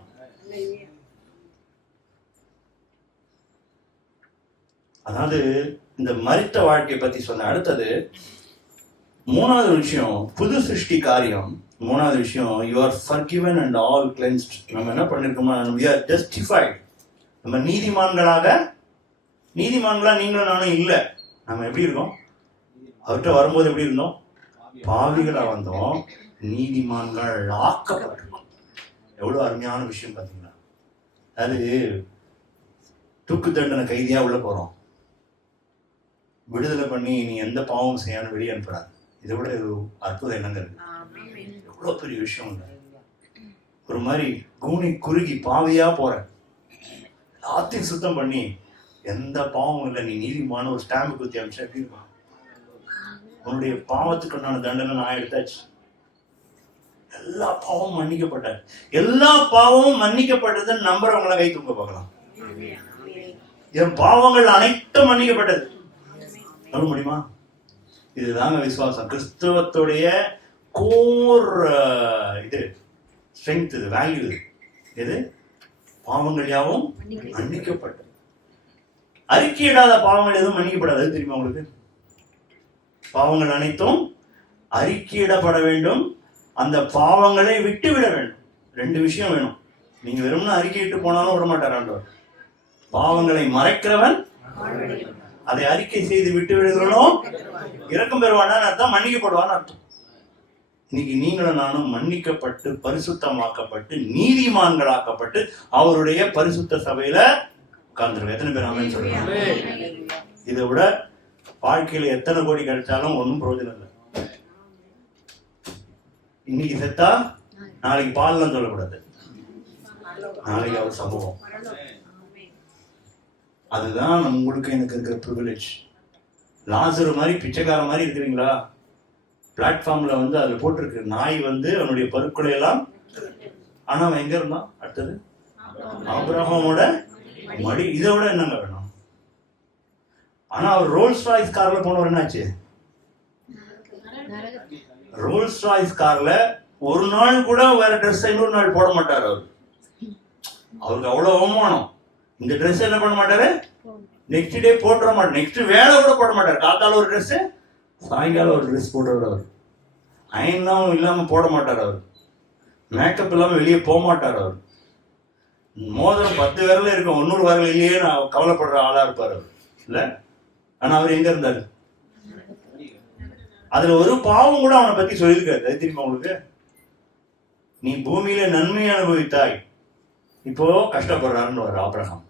அதாவது இந்த மரித்த வாழ்க்கையை பத்தி சொன்ன. அடுத்தது 3வது விஷயம், புது சிருஷ்டி காரியம். 3வது விஷயம், you are forgiven and all cleansed. நம்ம என்ன பண்ணிருக்கோமா? we are justified. நம்ம நீதிமான்களா நீங்களும் நானும் இல்ல. நம்ம எப்படி இருக்கோம்? அவர்கிட்ட வரும்போது எப்படி இருந்தோம்? பாவிகளா வந்தோம், நீதிமான்கள் ஆக்கப்பட்டிருக்கோம். எவ்வளவு அருமையான விஷயம் பாத்தீங்களா? அது தூக்கு தண்டனை கைதியா உள்ள போறோம், விடுதலை பண்ணி நீ எந்த பாவம் செய்யான்னு வெளியே அனுப்புறாரு. இதை விட அற்புதம் என்னங்க இருக்கு? எவ்வளவு பெரிய விஷயம் இல்லை. ஒரு மாதிரி கூனி குறுகி பாவியா போற, எல்லாத்தையும் சுத்தம் பண்ணி எந்த பாவமும் இல்லை, நீ நீதிமான ஒரு ஸ்டாம்பு குத்தி அனுப்பிச்சா எப்படி இருக்கும்? உன்னுடைய பாவத்துக்கு உண்டான தண்டனை நான் எடுத்தாச்சு. எல்லா பாவமும் மன்னிக்கப்பட்டார். எல்லா பாவமும் மன்னிக்கப்பட்டதுன்னு நம்புறவங்கள கை தூங்க பார்க்கலாம். என் பாவங்கள் அனைத்தும் மன்னிக்கப்பட்டது சொல்ல முடியுமா? இதுதாங்க விசுவாசம். கிறிஸ்தவத்துடைய கோர் இது ஸ்ட்ரென்த், இது வேல்யூ. எது? பாவங்கள் யாவும் மன்னிக்கப்பட்டது. அறிக்கையிடாத பாவங்கள் எதுவும் மன்னிக்கப்படாது. அது தெரியுமா உங்களுக்கு? பாவங்கள் அனைத்தும் அறிக்கையிடப்பட வேண்டும், அந்த பாவங்களை விட்டு விட வேண்டும். 2 விஷயம் வேணும். நீங்க வெறும்னா அறிக்கையிட்டு போனாலும் விட மாட்டார் ஆண்டவர். பாவங்களை மறைக்கிறவன் அதை அறிக்கை செய்து விட்டு விடுகிறனோ இரக்கம் பெறுவான்னு அர்த்தம், மன்னிக்கப்படுவான்னு அர்த்தம். இன்னைக்கு நீங்களும் நானும் மன்னிக்கப்பட்டு பரிசுத்தமாக்கப்பட்டு நீதிமான்களாக்கப்பட்டு அவருடைய பரிசுத்த சபையில உட்கார்ந்துருக்கோம். எத்தனை பேர் ஆமென் சொல்றாங்க? இதை விட வாழ்க்கையில எத்தனை கோடி கிடைச்சாலும் ஒன்றும் பிரயோஜனம் இல்லை. இன்னைக்கு செத்தா நாளைக்கு பால்லாம் சொல்லக்கூடாது, நாளைக்கு அவர் சம்பவம். அதுதான் உங்களுக்கு எனக்கு இருக்கிற ப்ரிவிலேஜ். லாசரு மாதிரி பிச்சைக்கார மாதிரி இருக்கிறீங்களா? பிளாட்ஃபார்ம்ல அதுல போட்டிருக்கு, நாய் அவனுடைய பருக்களை எல்லாம். ஆனா அவன் எங்க இருந்தான்? அடுத்தது ஆபிரகாமோட மடி. இதை விட என்னங்க வேணும்? ஆனா அவர் ரோல்ஸ் ராய்ஸ் கார்ல போனவர் என்னாச்சு? ரோல்ஸ் ராய்ஸ் கார்ல ஒரு நாள் கூட வேற ட்ரெஸ் இன்னொரு நாள் போட மாட்டார். அவருக்கு அவ்வளவு அவமானம். இந்த ட்ரெஸ் என்ன பண்ண மாட்டாரு, நெக்ஸ்ட் டே போட்டுற மாட்டார், நெக்ஸ்ட் வேலை கூட போட மாட்டார். காத்தால ஒரு ட்ரெஸ், சாயங்காலம் ஒரு ட்ரெஸ் போடுறவர். அவர் அயன்லாம் இல்லாம போட மாட்டார். அவர் மேக்கப் இல்லாம வெளியே போக மாட்டார். அவர் மோதிரம் 10 விரல இருக்கும், 100 விரல் இல்லையே நான் கவலைப்படுற ஆளா இருப்பார் அவர் இல்ல. ஆனா அவர் எங்க இருந்தாரு? அதுல ஒரு பாவம் கூட அவனை பத்தி சொல்லியிருக்காரு. அது தெரியுமா உங்களுக்கு? நீ பூமியில நன்மை அனுபவித்தாய், இப்போ கஷ்டப்படுறாருன்னு ஒரு ஆபிரகாம்.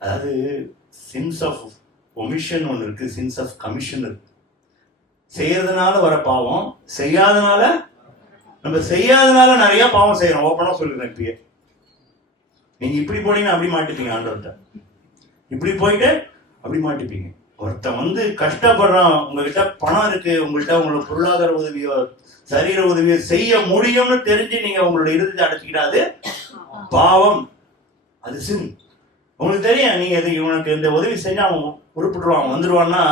அதாவது சின்ஸ் ஆஃப் ஒமிஷன் ஒன்று இருக்கு, சின்ஸ் ஆஃப் கமிஷன் இருக்கு. செய்யறதுனால வர பாவம், செய்யாதனால நம்ம செய்யாதனால நிறைய பாவம் செய்யறோம். ஓப்பனா சொல்லுறேன். இப்பயே நீங்க இப்படி போனீங்கன்னா அப்படி மாட்டிப்பீங்க, ஆண்டவர்கிட்ட இப்படி போயிட்டு அப்படி மாட்டிப்பீங்க. ஒருத்தன் வந்து கஷ்டப்படுறான், உங்ககிட்ட பணம் இருக்கு, உங்கள்கிட்ட உங்களுக்கு பொருளாதார உதவியோ சரீர உதவியோ செய்ய முடியும்னு தெரிஞ்சு நீங்க உங்களுடைய இருதயத்தை அடைச்சிக்கிட்டாது பாவம், அது சின். உங்களுக்கு தெரியும் நீங்க இவனுக்கு இந்த உதவி செஞ்சா அவன் உருப்பிட்டுருவான் வந்துருவான்னா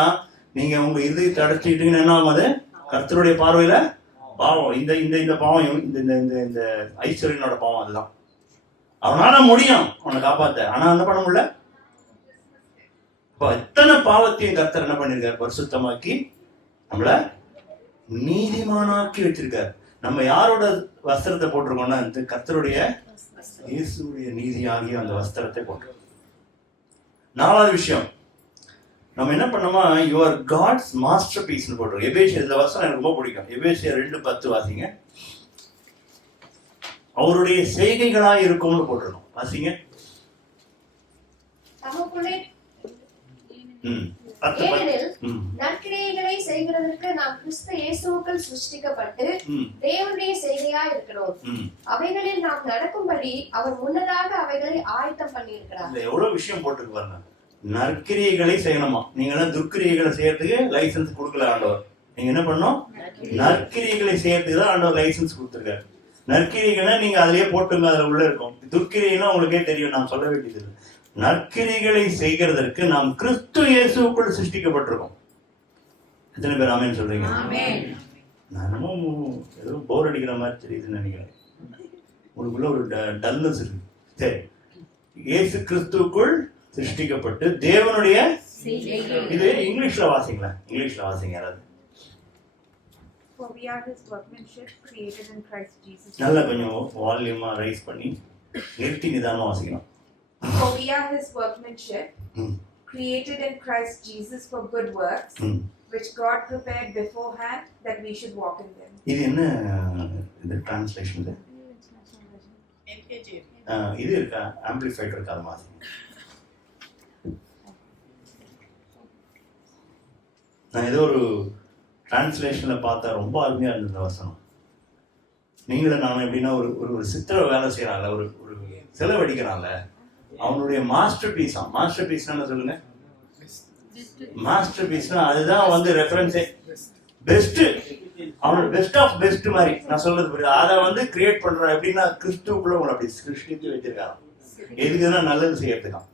நீங்க உங்க இருதயத்தை அடைச்சிக்கிட்டீங்கன்னு என்ன ஆகும்? அது கர்த்தருடைய பார்வையில பாவம். இந்த இந்த இந்த பாவம் இந்த இந்த இந்த இந்த ஐஸ்வர்யனோட பாவம். அதுதான் அவனால முடியும் அவனை காப்பாத்த, ஆனா என்ன பண்ண முடியல. இப்ப எத்தனை பாவத்தையும் கர்த்தர் என்ன பண்ணிருக்காரு? பரிசுத்தமாக்கி நம்மள நீதிமானாக்கி வச்சிருக்காரு. நம்ம யாரோட வஸ்திரத்தை போட்டிருக்கோம்னா கர்த்தருடைய இயேசுடைய நீதியாகிய அந்த வஸ்திரத்தை போட்டிருக்கோம். 4வது விஷயம் நம்ம என்ன பண்ணோமா, யுவர் காட்ஸ் மாஸ்டர் பீஸ் போட்டிருக்கோம். எபேசியர், இந்த வசனம் எனக்கு ரொம்ப பிடிக்கும். எபேசியர் 2:10 வாசிங்க. அவருடைய செய்கைகளாய் இருக்கும்னு போட்டிருக்கோம். வாசிங்க. ஏனெனில் நற்கிரியைகளை செய்கிறதற்கு நாம் கிறிஸ்து இயேசுவுக்குள் சிருஷ்டிக்கப்பட்டு தேவனுடைய செய்கையாய் இருக்கிறோம். அவைகளில் நாம் நடக்கும்படி அவர் முன்னதாக அவைகளை ஆயத்தம் பண்ணி இருக்கிறார். எவ்வளவு விஷயம் போட்டுருக்கு பாருங்க. நற்கிரியைகளை செய்யணுமா? நீங்க என்ன துர்க்கிரியைகளை செய்யறதுக்கு லைசன்ஸ் கொடுக்கல ஆண்டவர். நீங்க என்ன பண்ணணும்? நற்கிரியைகளை செய்யறதுக்கு தான் ஆண்டவர் லைசன்ஸ் கொடுத்துருக்காரு. நற்கிரிகளை நீங்க அதிலேயே போட்டுங்க, அதுல உள்ள இருக்கும். துர்க்கிரினா உங்களுக்கே தெரியும், நான் சொல்ல வேண்டியது. நற்கிரிகளை செய்கிறதற்கு நாம் கிறிஸ்து இயேசுவுக்குள் சிருஷ்டிக்கப்பட்டிருக்கோம். எத்தனை பேர் ஆமென் சொல்றீங்க? நானும் ஏதோ போர் அடிக்கிற மாதிரி தெரியுதுன்னு நினைக்கிறேன். உங்களுக்குள்ள ஒரு டல்னஸ் இருக்கு. சரி, இயேசு கிறிஸ்துவுக்குள் சிருஷ்டிக்கப்பட்டு தேவனுடைய, இது இங்கிலீஷ்ல வாசிங்களா? இங்கிலீஷ்ல வாசிங்க யாராவது. For we are his workmanship created in Christ Jesus. நல்லா கொஞ்சம் வால்யூமா ரைஸ் பண்ணி நிறுத்தி நிதானமா வாசிக்கணும். For we are his workmanship created in Christ Jesus for good works which God prepared beforehand that we should walk in them. இது என்ன இந்த டிரான்ஸ்லேஷன்? இது இருக்கா? ஆம்பிளிஃபைட் இருக்கா? அது மாதிரி நான் ஏதோ ஒரு டிரான்ஸ்லேஷன்ல பார்த்தா ரொம்ப அருமையா இருந்தது வசனம். நீங்களும் நானும் எப்படின்னா ஒரு சித்திர வேலை செய்யறான்ல, ஒரு செலவழிக்கிறான்ல, அவனுடைய மாஸ்டர் பீஸா. மாஸ்டர் பீஸ்னா சொல்லுங்க. மாஸ்டர் பீஸ்னா அதுதான் வந்து ரெஃபரன்ஸே. பெஸ்ட், அவனோட பெஸ்ட் ஆஃப் பெஸ்ட் மாதிரி நான் சொல்றது புரியுது. அதை வந்து கிரியேட் பண்றான். எப்படின்னா கிறிஸ்துவுக்குள்ள உங்களை அப்படி சிருஷ்டித்து வச்சிருக்காங்க. எதுக்குன்னா நல்லது செய்யறதுக்கான்.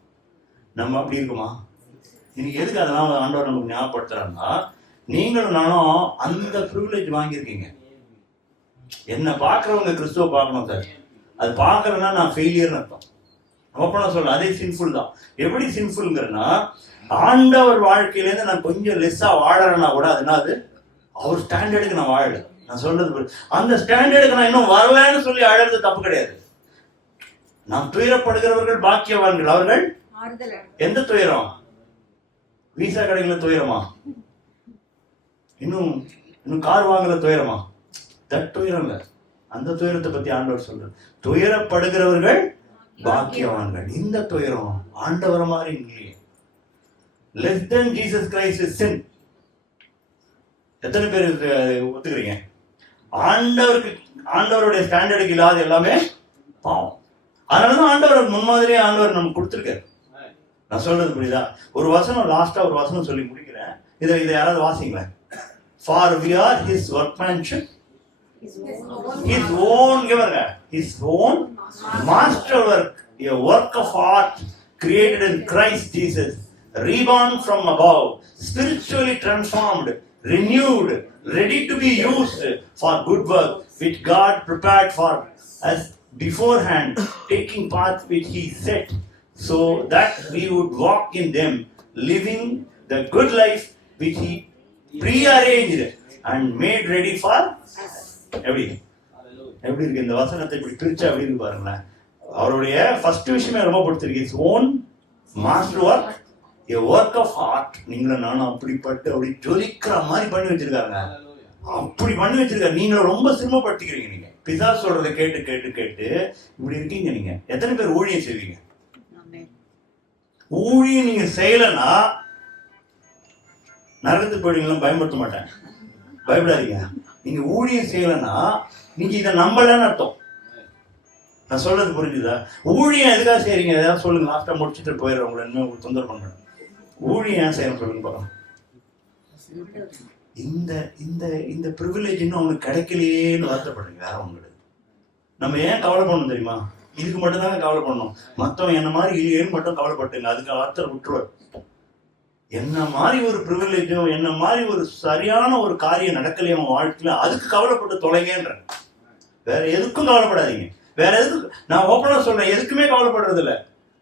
நம்ம அப்படி இருக்குமா? இன்னைக்கு எதுக்கு அதெல்லாம் ஆண்டவர் நமக்கு ஞாபகப்படுத்துறாங்கன்னா, நீங்களும் நானும் அந்த ப்ரிவிலேஜ் வாங்கியிருக்கீங்க. என்ன பார்க்கறவங்க கிறிஸ்துவ பார்க்கணும் சார். அது பார்க்கறேன்னா நான் ஃபெயிலியர்னு அர்த்தம். அப்ப சொல்ல அதே சின்ஃபுல் தான். எப்படி சின்ஃபுல்ங்கிறன்னா, ஆண்டவர் வாழ்க்கையிலேருந்து நான் கொஞ்சம் லெஸ்ஸா வாழறேன்னா கூட அதுனா அது அவர் ஸ்டாண்டர்டுக்கு நான் வாழல. நான் சொல்றது அந்த ஸ்டாண்டர்டுக்கு நான் இன்னும் வரலன்னு சொல்லி அழறது தப்பு கிடையாது. நாம் துயரப்படுகிறவர்கள் பாக்கியவான்கள். அவர்கள் எந்த துயரம்? வீசா கடைகளை துயரமா? இன்னும் கார் வாங்குற துயரமா? தட் துயரம் இல்ல. அந்த துயரத்தை பத்தி ஆண்டவர் சொல்ற. துயரப்படுகிறவர்கள் பாக்கியவான்கள். இந்த துயரம் ஆண்டவர மாதிரி இல்லையே. less than Jesus Christ is sin. எத்தனை பேர் ஒத்துக்கிறீங்க? ஆண்டவருடைய ஸ்டாண்டர்டுக்கு இல்லாத எல்லாமே பாவம். அதனாலதான் ஆண்டவர் முன்மாதிரியே ஆண்டவர் நமக்கு கொடுத்துருக்காரு. நான் சொல்றது புரியுதா? ஒரு வசனம் லாஸ்டா ஒரு வசனம் சொல்லி முடிக்கிறேன். இதை யாராவது வாசிங்களேன். For we are his workmanship, his own masterwork, a work of art created in Christ Jesus, reborn from above, spiritually transformed, renewed, ready to be used for good work, which God prepared for us beforehand, taking paths which he set, so that we would walk in them, living the good life which he prearranged and made ready for. எப்படி இருக்கு இந்த வசனத்தை இப்படி பிரிச்சா எப்படி இருக்கு பாருங்களேன். அவருடைய ஃபர்ஸ்ட் விஷயமே ரொம்ப பிடிச்சிருக்கு. Its own master work, a work of art. நீங்களும் நானும் அப்படிப்பட்டு அப்படி ஜொலிக்கிற மாதிரி பண்ணி வச்சிருக்காங்க. அப்படி பண்ணி வச்சிருக்காரு. நீங்களும் ரொம்ப சிரமப்படுத்திக்கிறீங்க. நீங்க பிசா சொல்றதை கேட்டு கேட்டு கேட்டு இப்படி இருக்கீங்க. நீங்க எத்தனை பேர் ஊழியம் செய்வீங்க? ஊழியம் நீங்க செய்யலன்னா நரகத்துக்கு போயிடுவீங்களும். பயன்படுத்த மாட்டேன், பயப்படாதீங்க. நீங்க ஊழியம் செய்யலன்னா நீங்க இதை நம்பலன்னு அர்த்தம். நான் சொல்றது புரிஞ்சுதா? ஊழியம் எதுக்காக செய்றீங்க? ஏதாவது சொல்லுங்க. லாஸ்டா முடிச்சுட்டு போயிடுறேன். உங்களை இன்னும் தொந்தரவு பண்றேன். ஊழியம் ஏன் செய்யணும் சொல்லுங்க பார்க்கலாம். இந்த இந்த இந்த ப்ரிவிலேஜ் இன்னும் அவனுக்கு கிடைக்கலையேன்னு வருத்தப்படுறீங்க. வேற உங்களுக்கு நம்ம ஏன் கவலை பண்ணணும் தெரியுமா? இதுக்கு மட்டும் தாங்க கவலை பண்ணணும். மற்றவன் என்ன மாதிரி இல்லையேன்னு மட்டும் கவலைப்பட்டுங்க, அதுக்கு அர்த்தம் விட்டுருவார். என்ன மாதிரி ஒரு ப்ரிவிலேஜும் என்ன மாதிரி ஒரு சரியான ஒரு காரியம் நடக்கலையே அவன் வாழ்க்கையில, அதுக்கு கவலைப்பட்டு தொலைங்கன்ற. வேற எதுக்கும் கவலைப்படாதீங்க. வேற எதுக்கு நான் ஓப்பனா சொல்றேன், எதுக்குமே கவலைப்படுறது இல்லை.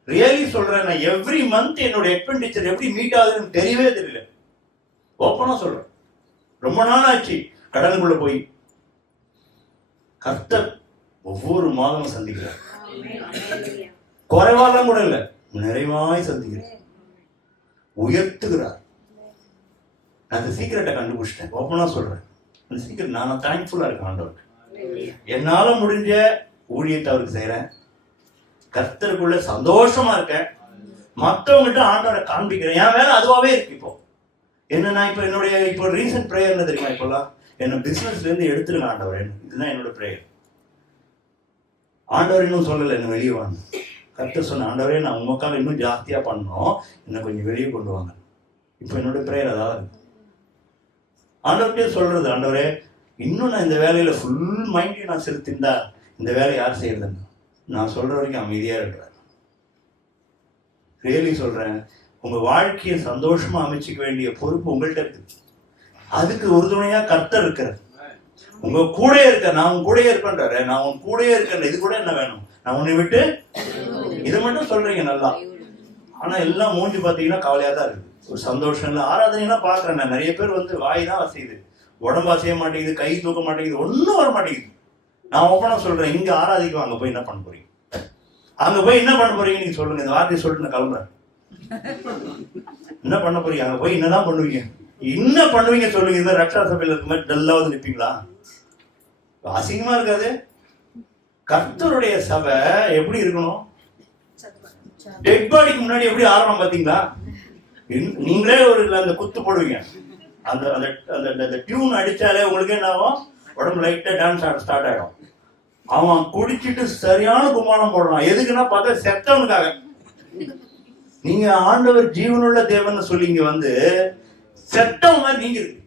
ரியலி சொல்றேன், நான் எவ்ரி மந்த் என்னோட எக்ஸ்பெண்டிச்சர் எப்படி மீட் ஆகுதுன்னு தெரியவே தெரியல. ஓப்பனா சொல்றேன், ரொம்ப நாள் ஆச்சு கடனுக்குள்ள போய். கர்த்தர் ஒவ்வொரு மாதமும் சந்திக்கிறார். குறைவாலாம் கூட இல்லை, நிறைவாய் சந்திக்கிறார், உயர்த்துகிறார். நான் அந்த சீக்கிரட்டை கண்டுபிடிச்சிட்டேன். ஓப்பனா சொல்றேன், அந்த சீக்கிரம் நான் தேங்க்ஃபுல்லா இருக்கேன் ஆண்டவருக்கு. என்னால முடிஞ்ச ஊழியத்தை அவருக்கு செய்யறேன், கர்த்தருக்குள்ள சந்தோஷமா இருக்கேன், மற்றவங்ககிட்ட ஆண்டவரை காண்பிக்கிறேன். என் வேலை அதுவாவே இருக்கு. இப்போ என்னன்னா, இப்போ ரீசன்ட் ப்ரேயர் என்ன தெரியுமா? இப்போலாம் என்ன பிசினஸ்ல இருந்து எடுத்துருங்க ஆண்டவர், இதுதான் என்னோட ப்ரேயர். ஆண்டவர் இன்னும் சொல்லலை என்ன வெளியே வாங்க. கர்த்தர் சொன்ன, ஆண்டவரே நான் உங்களுக்காக இன்னும் ஜாஸ்தியா பண்ணணும், என்ன கொஞ்சம் வெளியே கொண்டு வாங்க. இப்போ என்னோட ப்ரேயர் அதாவது ஆண்டவர்கிட்டே சொல்றது, ஆண்டவரே இன்னும் நான் இந்த வேலையில ஃபுல் மைண்டையும் நான் செலுத்திருந்தா இந்த வேலை யார் செய்யறதுன்னு நான் சொல்ற வரைக்கும் அமைதியா இருக்கிறேன். ரியலி சொல்றேன், உங்க வாழ்க்கையை சந்தோஷமா அமைச்சிக்க வேண்டிய பொறுப்பு உங்கள்கிட்ட இருக்கு. அதுக்கு உறுதுணையா கர்த்தர் இருக்கிறார், உங்க கூட இருக்க. நான் உங்க கூட இருப்பேன்றாரு, நான் உங்க கூட இருக்கேன். இது கூட என்ன வேணும்? நான் உன்னை விட்டு இதை மட்டும் சொல்றீங்க நல்லா. ஆனா எல்லாம் மூஞ்சி பாத்தீங்கன்னா கவலையா தான் இருக்கு, ஒரு சந்தோஷம் இல்லை. ஆராதனைலாம் பாக்குறேன் நான், நிறைய பேர் வந்து வாய் தான் வசையுது, உடம்பு அசைய மாட்டேங்குது, கை தூக்க மாட்டேங்குது, ஒன்னும் வர மாட்டேங்குது. நான் ஓப்பனா சொல்றேன், இங்க ஆராதிக்கும், அங்க போய் என்ன பண்ண போறீங்க? அங்க போய் என்ன பண்ண போறீங்க நீங்க சொல்லுங்க. இந்த வார்த்தையை சொல்லிட்டு நான் கிளம்புறேன். என்ன பண்ண போறீங்க? அங்க போய் என்னதான் பண்ணுவீங்க? என்ன பண்ணுவீங்க சொல்லுங்க. இந்த ரக்ஷா சபையில இருக்க மாதிரி டல்லாவது நிற்பீங்களா? அசிங்கமா இருக்காது? கர்த்தருடைய சபை எப்படி இருக்கணும்? டெட் பாடிக்கு முன்னாடி எப்படி ஆரம்பம் பாத்தீங்களா? நீங்களே ஒரு அந்த குத்து போடுவீங்க, அந்த அந்த டியூன் அடிச்சாலே உங்களுக்கு என்ன ஆகும்? உடம்பு லைட்டா டான்ஸ் ஆட ஸ்டார்ட் ஆயிடும். அவன் குடிச்சிட்டு சரியான குமானம் போடுறான். எதுக்குன்னா பார்த்தா செத்தவனுக்காக. நீங்க ஆண்டவர் ஜீவனுள்ள தேவன் சொல்லி இங்க வந்து செத்தவன் மாதிரி நீங்க இருக்கு.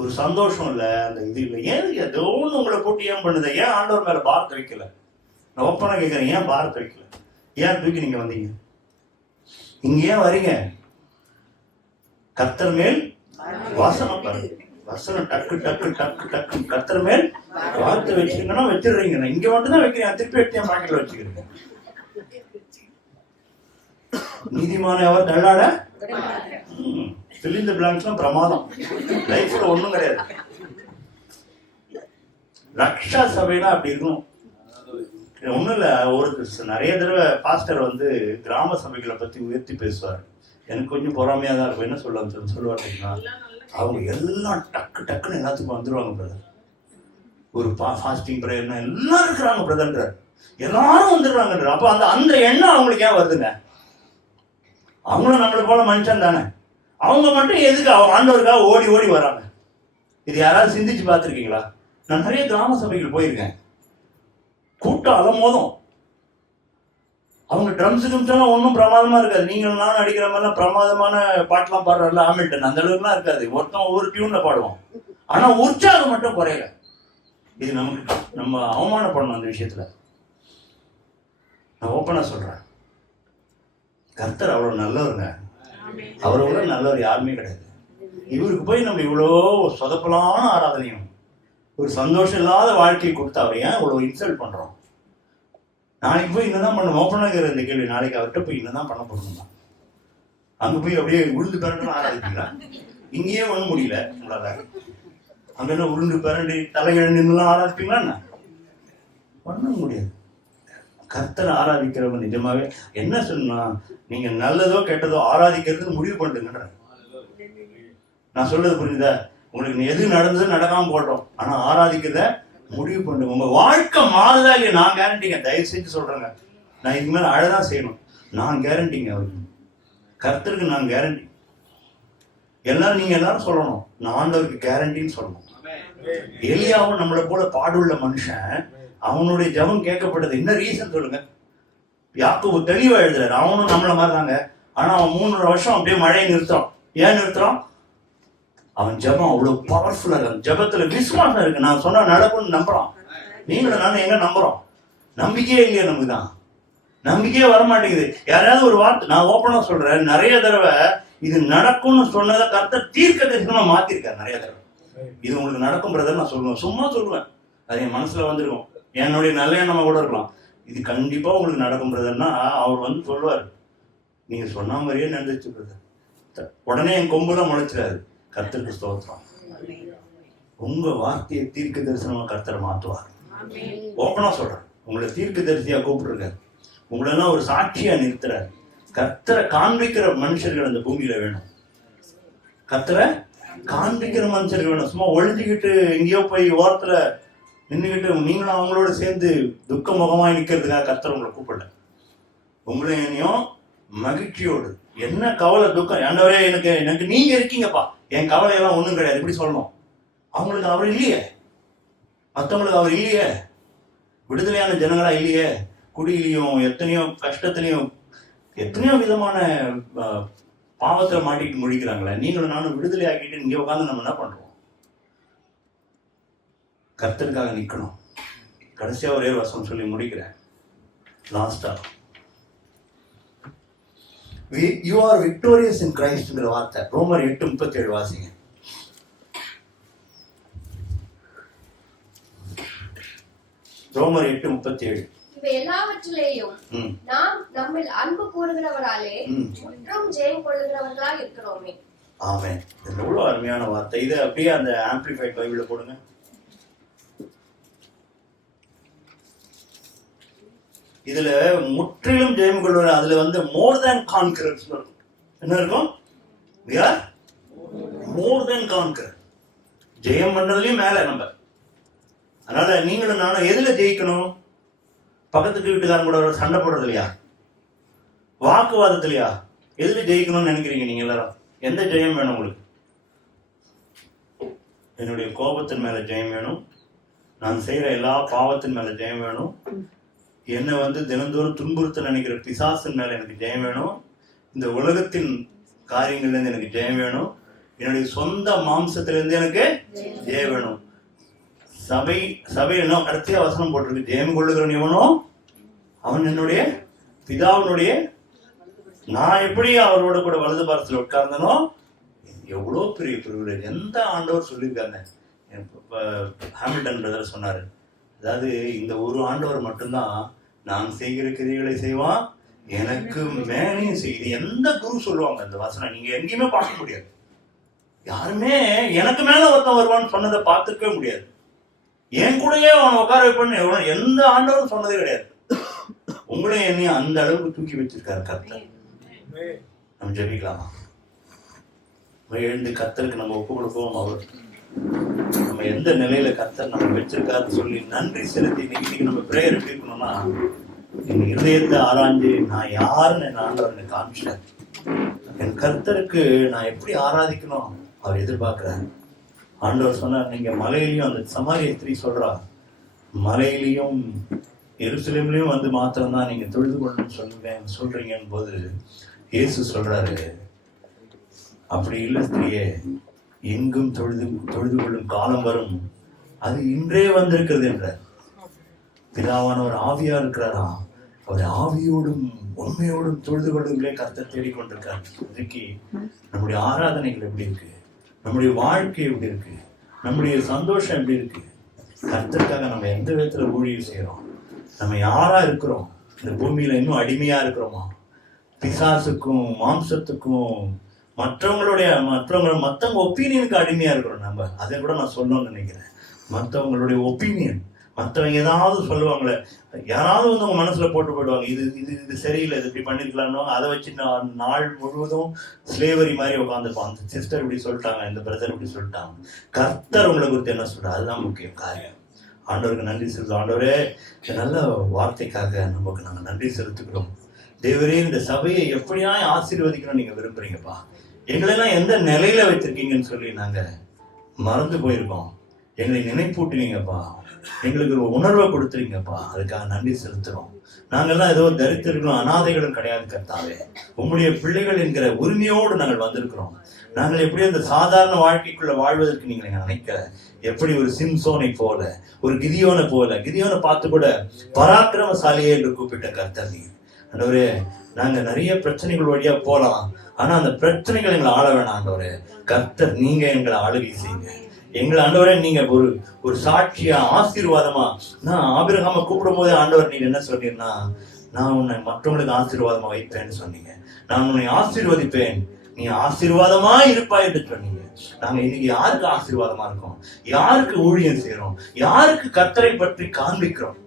ஒரு சந்தோஷம் இல்ல, அந்த இது இல்லை. ஏன் ஏதோ ஒண்ணு உங்களை போட்டு ஏன் பண்ணுது? ஏன் ஆண்டவர் மேல பாரத்தை வைக்கல? நான் ஒப்பனா கேட்கறேன், ஏன் பாரத்தை வைக்கல? ஏன் தூக்கி நீங்க வந்தீங்க? இங்க ஏன் வரீங்க? கர்த்தர் மேல் வாசனம் பாருங்க. வசனம் டக்கு டக்கு டக்கு டக்கு கர்த்தர் மேல் வார்த்தை வச்சிருக்கீங்கன்னா வச்சிடுறீங்க. இங்க மட்டும் தான் வைக்கிறீங்க, திருப்பி எடுத்து என் பாக்கெட்ல வச்சுக்கிறீங்க. நீதிமான அவர் தள்ளாட பிலிந்த பிளாங்க்ஸ்லாம் பிரமாதம். லைஃப்ல ஒண்ணும் கிடையாது. ரக்ஷா சபைனா அப்படி இருக்கணும். ஒண்ணும் இல்ல, ஒரு நிறைய தடவை பாஸ்டர் வந்து கிராம சபைகளை பத்தி உயர்த்தி பேசுவார். எனக்கு கொஞ்சம் பொறாமையா தான் இருக்கும். என்ன சொல்லுவாருன்னா, அவங்க எல்லாம் டக்கு டக்குன்னு எல்லாத்துக்கும் வந்துருவாங்க பிரதர். ஒரு ஃபாஸ்டிங் ப்ரேயர்னா எல்லாரும் இருக்கிறாங்க பிரதர், எல்லாரும் வந்துடுறாங்க. அப்ப அந்த அந்த எண்ணம் அவங்களுக்கு ஏன் வருதுங்க? அவங்களும் நம்மளை போல மனுஷன் தானே. அவங்க மட்டும் எதுக்கு ஆண்டவருக்காக ஓடி ஓடி வராங்க? இது யாராவது சிந்திச்சு பார்த்துருக்கீங்களா? நான் நிறைய கிராம சபைகள் போயிருக்கேன். கூட்டம் அலமோதும். அவங்க ட்ரம்ஸ் கிம்ஸ்லாம் ஒன்றும் பிரமாதமா இருக்காது. நீங்களும் நானும் அடிக்கிற மாதிரிலாம் பிரமாதமான பாட்டெல்லாம் பாடுறாருல ஹாமில்டன், அந்த அளவுக்குலாம் இருக்காது. ஒருத்தன் ஒவ்வொரு டியூன்ல பாடுவோம். ஆனா உற்சாகம் மட்டும் குறையல. இது நமக்கு நம்ம அவமானப்படணும் அந்த விஷயத்துல. நான் ஓப்பனா சொல்றேன், கர்த்தர் அவ்வளவு நல்லவருங்க. அவரை விட நல்லவர் யாருமே கிடையாது. இவருக்கு போய் நம்ம இவ்வளோ சொதப்பலான ஆராதனையும் ஒரு சந்தோஷம் இல்லாத வாழ்க்கையை கொடுத்தா அவரை ஏன் இவ்வளவு இன்சல்ட் பண்றோம்? நாளைக்கு போய் என்னதான் பண்ண ஓப்பனா இருக்கிற இந்த கேள்வி, நாளைக்கு அவர்கிட்ட போய் என்னதான் பண்ண போறோம்னா, அங்க போய் அப்படியே உருண்டு பிறண்டு ஆராதிப்பீங்களா? இங்கேயே ஒண்ணும் முடியல உங்களால, அங்க என்ன உருண்டு பிறண்டு தலையிழந்துலாம் ஆராதிப்பீங்களா? என்ன பண்ண முடியாது. கர்த்தரை ஆராதிக்கிறவங்க நிஜமாவே என்ன சொன்னா, நீங்க நல்லதோ கெட்டதோ ஆராதிக்கிறதுக்கு முடிவு பண்ணுங்க. நான் சொல்றது புரியுதா உங்களுக்கு? எது நடந்தது நடக்காம போடுறோம், ஆனா ஆராதிக்கிறத முடிவு பண்ணுங்க. உங்க வாழ்க்கை மாறுதா இல்லையா? நான் கேரண்டிங்க, தயவு செஞ்சு சொல்றேங்க. நான் இதுக்கு மேல அழதான் செய்யணும். நான் கேரண்டிங்க, அவருக்கு கர்த்தருக்கு நான் கேரண்டி. எல்லாரும் நீங்க எல்லாரும் சொல்லணும், நான் ஆண்டவருக்கு கேரண்டின்னு சொல்லணும். எலியாவும் நம்மளை போல பாடுள்ள மனுஷன், அவனுடைய ஜெபம் கேட்கப்பட்டது. என்ன ரீசன் சொல்லுங்க? யாக்கோபு தெளிவா எழுதுறாரு, அவனும் நம்மள மாதிரி தாங்க. ஆனா அவன் 3.5 வருஷம் அப்படியே மழையை நிறுத்துறான். ஏன் நிறுத்துறான்? அவன் ஜெபம் அவ்வளவு பவர்ஃபுல்லா இருக்கு. ஜெபத்துல விசுவாசம் இருக்கு. நான் சொன்னா நடக்கும்னு நம்புறான். நீங்களும் நானும் எங்க நம்புறோம்? நம்பிக்கையே இல்லையா நமக்கு தான். நம்பிக்கையே வரமாட்டேங்குது. யாராவது ஒரு வார்த்தை, நான் ஓப்பனா சொல்றேன், நிறைய தடவை இது நடக்கும்னு சொன்னதை கர்த்தர் தீர்க்க தரிசனமா மாத்திருக்காரு நிறைய தடவை. இது உங்களுக்கு நடக்கும் பிரதர் நான் சொல்லுவேன், சும்மா சொல்லுவேன், அது என் மனசுல வந்துருக்கும். என்னுடைய நல்ல எண்ணமா கூட இருக்கலாம். இது கண்டிப்பா உங்களுக்கு நடக்கும் பிரதர்னா அவர் வந்து சொல்லுவார், நீங்க சொன்ன மாதிரியே நடந்துச்சு பிரதர். உடனே என் கொம்புலாம் முளைச்சிடாது. கர்த்தருக்கு ஸ்தோத்திரம். உங்க வார்த்தையை தீர்க்க தரிசனமா கர்த்தர் மாத்துவார். ஓப்பனா சொல்றேன், உங்களை தீர்க்க தரிசியா கூப்பிட்டுருக்காரு. உங்களெல்லாம் ஒரு சாட்சியா நிறுத்துறாரு. கர்த்தரை காண்பிக்கிற மனுஷர்கள் அந்த பூமியில வேணும். கர்த்தரை காண்பிக்கிற மனுஷர்கள் வேணும். சும்மா ஒழிஞ்சுக்கிட்டு எங்கேயோ போய் ஓரத்துல நின்றுக்கிட்டு நீங்களும் அவங்களோட சேர்ந்து துக்க முகமாய் நிற்கிறதுக்காக கர்த்தர் உங்களை கூப்பிடல. உங்களை என்னையும் மகிழ்ச்சியோடு, என்ன கவலை துக்கம், ஆண்டவரே எனக்கு நீங்க இருக்கீங்கப்பா, என் கவலையெல்லாம் ஒண்ணும் கிடையாது இப்படி சொல்லணும். அவங்களுக்கு அவர் இல்லையே, மற்றவங்களுக்கு அவர் இல்லையே, விடுதலையான ஜனங்களா இல்லையே, குடியிலையும் எத்தனையோ கஷ்டத்திலையும் எத்தனையோ விதமான பாவத்துல மாட்டிட்டு முடிக்கிறாங்களே. நீங்களும் நானும் விடுதலை ஆக்கிட்டு இங்க உட்காந்து நம்ம என்ன பண்றோம்? கர்த்தருக்காக நிக்கணும். கடைசியா ஒரே வசனம் சொல்லி முடிக்கிறேன். லாஸ்டா, you are victorious in Christங்கிற வார்த்தை ரோமர் 8:37 வாசிங்க. ரோமர் 8:37. இவை எல்லாவற்றிலேயும் நாம் நம்மில் அன்பு கூறுகிறவராலே முற்றும் ஜெயம் கொள்ளுகிறவர்களாக இருக்கிறோமே. ஆமென். இது எவ்வளவு அருமையான வார்த்தை. இதை அப்படியே அந்த ஆம்பிளிஃபைட் பைபிள்ல போடுங்க. இதுல முற்றிலும் ஜெயம் கொள்வார். அதுல வந்து more than conquerors என்ன இருக்கும்? we are more than conquerors. ஜெயம் பண்றதுலயும் மேல நம்ம. அதனால நீங்களும் நானும் எதுல ஜெயிக்கணும்? பக்கத்துக்கு வீட்டுக்காரன் கூட சண்டை போடுறது இல்லையா? வாக்குவாதத்திலையா? எதுல ஜெயிக்கணும்னு நினைக்கிறீங்க நீங்க எல்லாரும்? எந்த ஜெயம் வேணும் உங்களுக்கு? என்னுடைய கோபத்தின் மேல ஜெயம் வேணும். நான் செய்யற எல்லா பாவத்தின் மேல ஜெயம் வேணும். என்னை வந்து தினந்தோறும் துன்புறுத்த நினைக்கிற பிசாசின் மேல எனக்கு ஜெயம் வேணும். இந்த உலகத்தின் காரியங்கள்ல இருந்து எனக்கு ஜெயம் வேணும். என்னுடைய சொந்த மாம்சத்திலிருந்து எனக்கு ஜெயம் வேணும். சபையில கடைசியா வசனம் போட்டிருக்கு, ஜெயம் கொள்ளுகிறவன் எவனோ அவன் என்னுடைய பிதாவினுடைய, நான் எப்படி அவரோட கூட வலது பாரத்தில் உட்கார்ந்தனோ. எவ்வளோ பெரிய பிரிவிலேஜ். எந்த ஆண்டவர் சொல்லியிருக்காங்க? ஹாமில்டன் பிரதர் சொன்னாரு, அதாவது இந்த ஒரு ஆண்டவர் மட்டும்தான் நான் செய்கிற கிரியைகளை செய்வான், எனக்கு மேலையும் செய்யுது. எந்த குரு சொல்லுவாங்க அந்த வசனம்? நீங்க எங்கேயுமே பார்க்க முடியாது. யாருமே எனக்கு மேல ஒருத்தன் வருவான்னு சொன்னதை பார்த்துக்கவே முடியாது. என் கூடயே அவனை உட்கார வைப்பேன்னு எந்த ஆண்டவரும் சொன்னதே கிடையாது. உங்களே என்னையும் அந்த அளவுக்கு தூக்கி வச்சிருக்காரு கர்த்தர். நம்ம ஜெபிக்கலாமா? எழுந்து கர்த்தருக்கு நம்ம ஒப்பு கொடுப்போம். அவர் நம்ம எந்த நிலையில கர்த்தர் நம்ம வச்சிருக்காருன்னு சொல்லி நன்றி செலுத்தி இன்னைக்கு நம்ம பிரேயர் எப்படி இருக்கணும்னா, என் இருதயத்தை ஆராய்ஞ்சு நான் யாருன்னு என் ஆண்டவர் எனக்கு காமிச்சிட்டார். என் கர்த்தருக்கு நான் எப்படி ஆராதிக்கணும் அவர் எதிர்பார்க்கிறார். ஆண்டவர் சொன்னார், நீங்க மலையிலையும், அந்த சமாரிய ஸ்திரீ சொல்றா, மலையிலையும் எருசலேம்லயும் வந்து மாத்திரம்தான் நீங்க தொழுது கொள்ளணும்னு சொல்றீங்கன்னு போது இயேசு சொல்றாரு, அப்படி இல்லை ஸ்திரீயே, எங்கும் தொழுது கொள்ளும் காலம் வரும், அது இன்றே வந்திருக்கிறது என்றார். பிதாவானவர் ஆவியா இருக்கிறாரா, அவர் ஆவியோடும் உண்மையோடும் தொழுது கொள்ளுங்களே கர்த்தர் தேடிக்கொண்டிருக்கார். இன்னைக்கு நம்முடைய ஆராதனைகள் எப்படி இருக்கு? நம்முடைய வாழ்க்கை எப்படி இருக்கு? நம்முடைய சந்தோஷம் எப்படி இருக்கு? கர்த்தருக்காக நம்ம எந்த விதத்துல ஊழியம் செய்யறோம்? நம்ம யாரா இருக்கிறோம்? இந்த பூமியில இன்னும் அடிமையா இருக்கிறோமா? பிசாசுக்கும் மாம்சத்துக்கும் மற்றவங்க ஒப்பீனியனுக்கு அடிமையா இருக்கிறோம் நம்ம. அதை கூட நான் சொல்லணும்னு நினைக்கிறேன். மற்றவங்களுடைய ஒப்பீனியன், மற்றவங்க ஏதாவது சொல்லுவாங்களே, யாராவது வந்து உங்க மனசுல போட்டு போயிடுவாங்க, இது சரியில்லை, இது இப்படி பண்ணிருக்கலாம்னு. அதை வச்சு நாள் முழுவதும் ஸ்லேவரி மாதிரி உட்காந்துருப்போம். அந்த சிஸ்டர் இப்படி சொல்லிட்டாங்க, இந்த பிரதர் இப்படி சொல்லிட்டாங்க. கர்த்தர் உங்களை குறித்து என்ன சொல்றாரு, அதுதான் முக்கியம் காரியம். ஆண்டவருக்கு நன்றி செலுத்தும். ஆண்டவரே, இந்த நல்ல வார்த்தைக்காக நமக்கு நாங்கள் நன்றி செலுத்துக்கிறோம். தேவரே, இந்த சபையை எப்படியா ஆசீர்வதிக்கணும் நீங்க விரும்புறீங்கப்பா. எங்களெல்லாம் எந்த நிலையில வச்சிருக்கீங்கன்னு சொல்லி நாங்க மறந்து போயிருக்கோம். எங்களை நினைப்பூட்டுவீங்கப்பா, எங்களுக்கு ஒரு உணர்வை கொடுத்துருங்கப்பா. அதுக்காக நன்றி செலுத்துறோம். நாங்கள்லாம் ஏதோ தரித்திரங்களும் அனாதைகளும் கிடையாது கர்த்தாவே. உங்களுடைய பிள்ளைகள் என்கிற உரிமையோடு நாங்கள் வந்திருக்கிறோம். நாங்கள் எப்படி அந்த சாதாரண வாழ்க்கைக்குள்ள வாழ்வதற்கு நீங்கள் நினைக்கல. எப்படி ஒரு சிம்சோனை போல, ஒரு கிதியோனை போல, கிதியோனை பார்த்து கூட பராக்கிரமசாலியே என்று கூப்பிட்ட கர்த்தர் நீர். ஆண்டவரே, நாங்க நிறைய பிரச்சனைகள் வழியா போலாம், ஆனா அந்த பிரச்சனைகள் எங்களை ஆள வேணாம் ஆண்டவரே. கர்த்தர் நீங்க எங்களை ஆளுகை செய்யுங்க. எங்களை ஆண்டவரே நீங்க ஒரு சாட்சியா ஆசீர்வாதமா. நான் ஆபிரகாம கூப்பிடும் போதே ஆண்டவர் நீங்க என்ன சொன்னீங்கன்னா, நான் உன்னை மற்றவங்களுக்கு ஆசீர்வாதமா வைப்பேன்னு சொன்னீங்க. நான் உன்னை ஆசீர்வதிப்பேன், நீ ஆசீர்வாதமா இருப்பாய் என்று சொன்னீங்க. நாங்க இன்னைக்கு யாருக்கு ஆசீர்வாதமா இருக்கோம்? யாருக்கு ஊழியம் செய்யறோம்? யாருக்கு கர்த்தரை பற்றி காண்பிக்கிறோம்?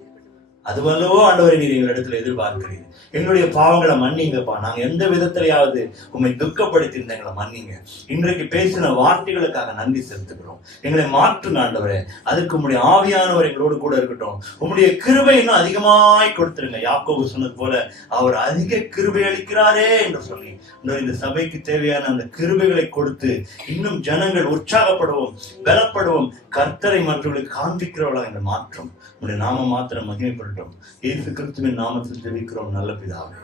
அதுவல்லவோ ஆண்டவரை நீர் எங்களிடத்துல எதிர்பார்க்கிறீங்க. எங்களுடைய பாவங்களை மன்னிங்கப்பா. நாங்க எந்த விதத்திலையாவது உண்மை துக்கப்படுத்தி இருந்த எங்களை மன்னிங்க. இன்றைக்கு பேசின வார்த்தைகளுக்காக நன்றி செலுத்துகிறோம். எங்களை மாற்றுங்க ஆண்டவரே. அதுக்கு உங்களுடைய ஆவியானவர் எங்களோடு கூட இருக்கட்டும். உங்களுடைய கிருபை இன்னும் அதிகமாய் கொடுத்துருங்க. யாக்கோபு சொன்னது போல அவர் அதிக கிருபை அளிக்கிறாரே என்று சொல்லி இந்த சபைக்கு தேவையான அந்த கிருபைகளை கொடுத்து இன்னும் ஜனங்கள் உற்சாகப்படுவோம், பலப்படுவோம், கர்த்தரை மற்றவர்களுக்கு காண்பிக்கிறவர்களாக எங்கள் மாற்றம். உங்களுடைய நாம மாத்திரம் மகிமைப்படட்டும். இயேசு கிறிஸ்துவின் நாமத்தில் ஜெபிக்கிறோம் நல்ல பிதாவே.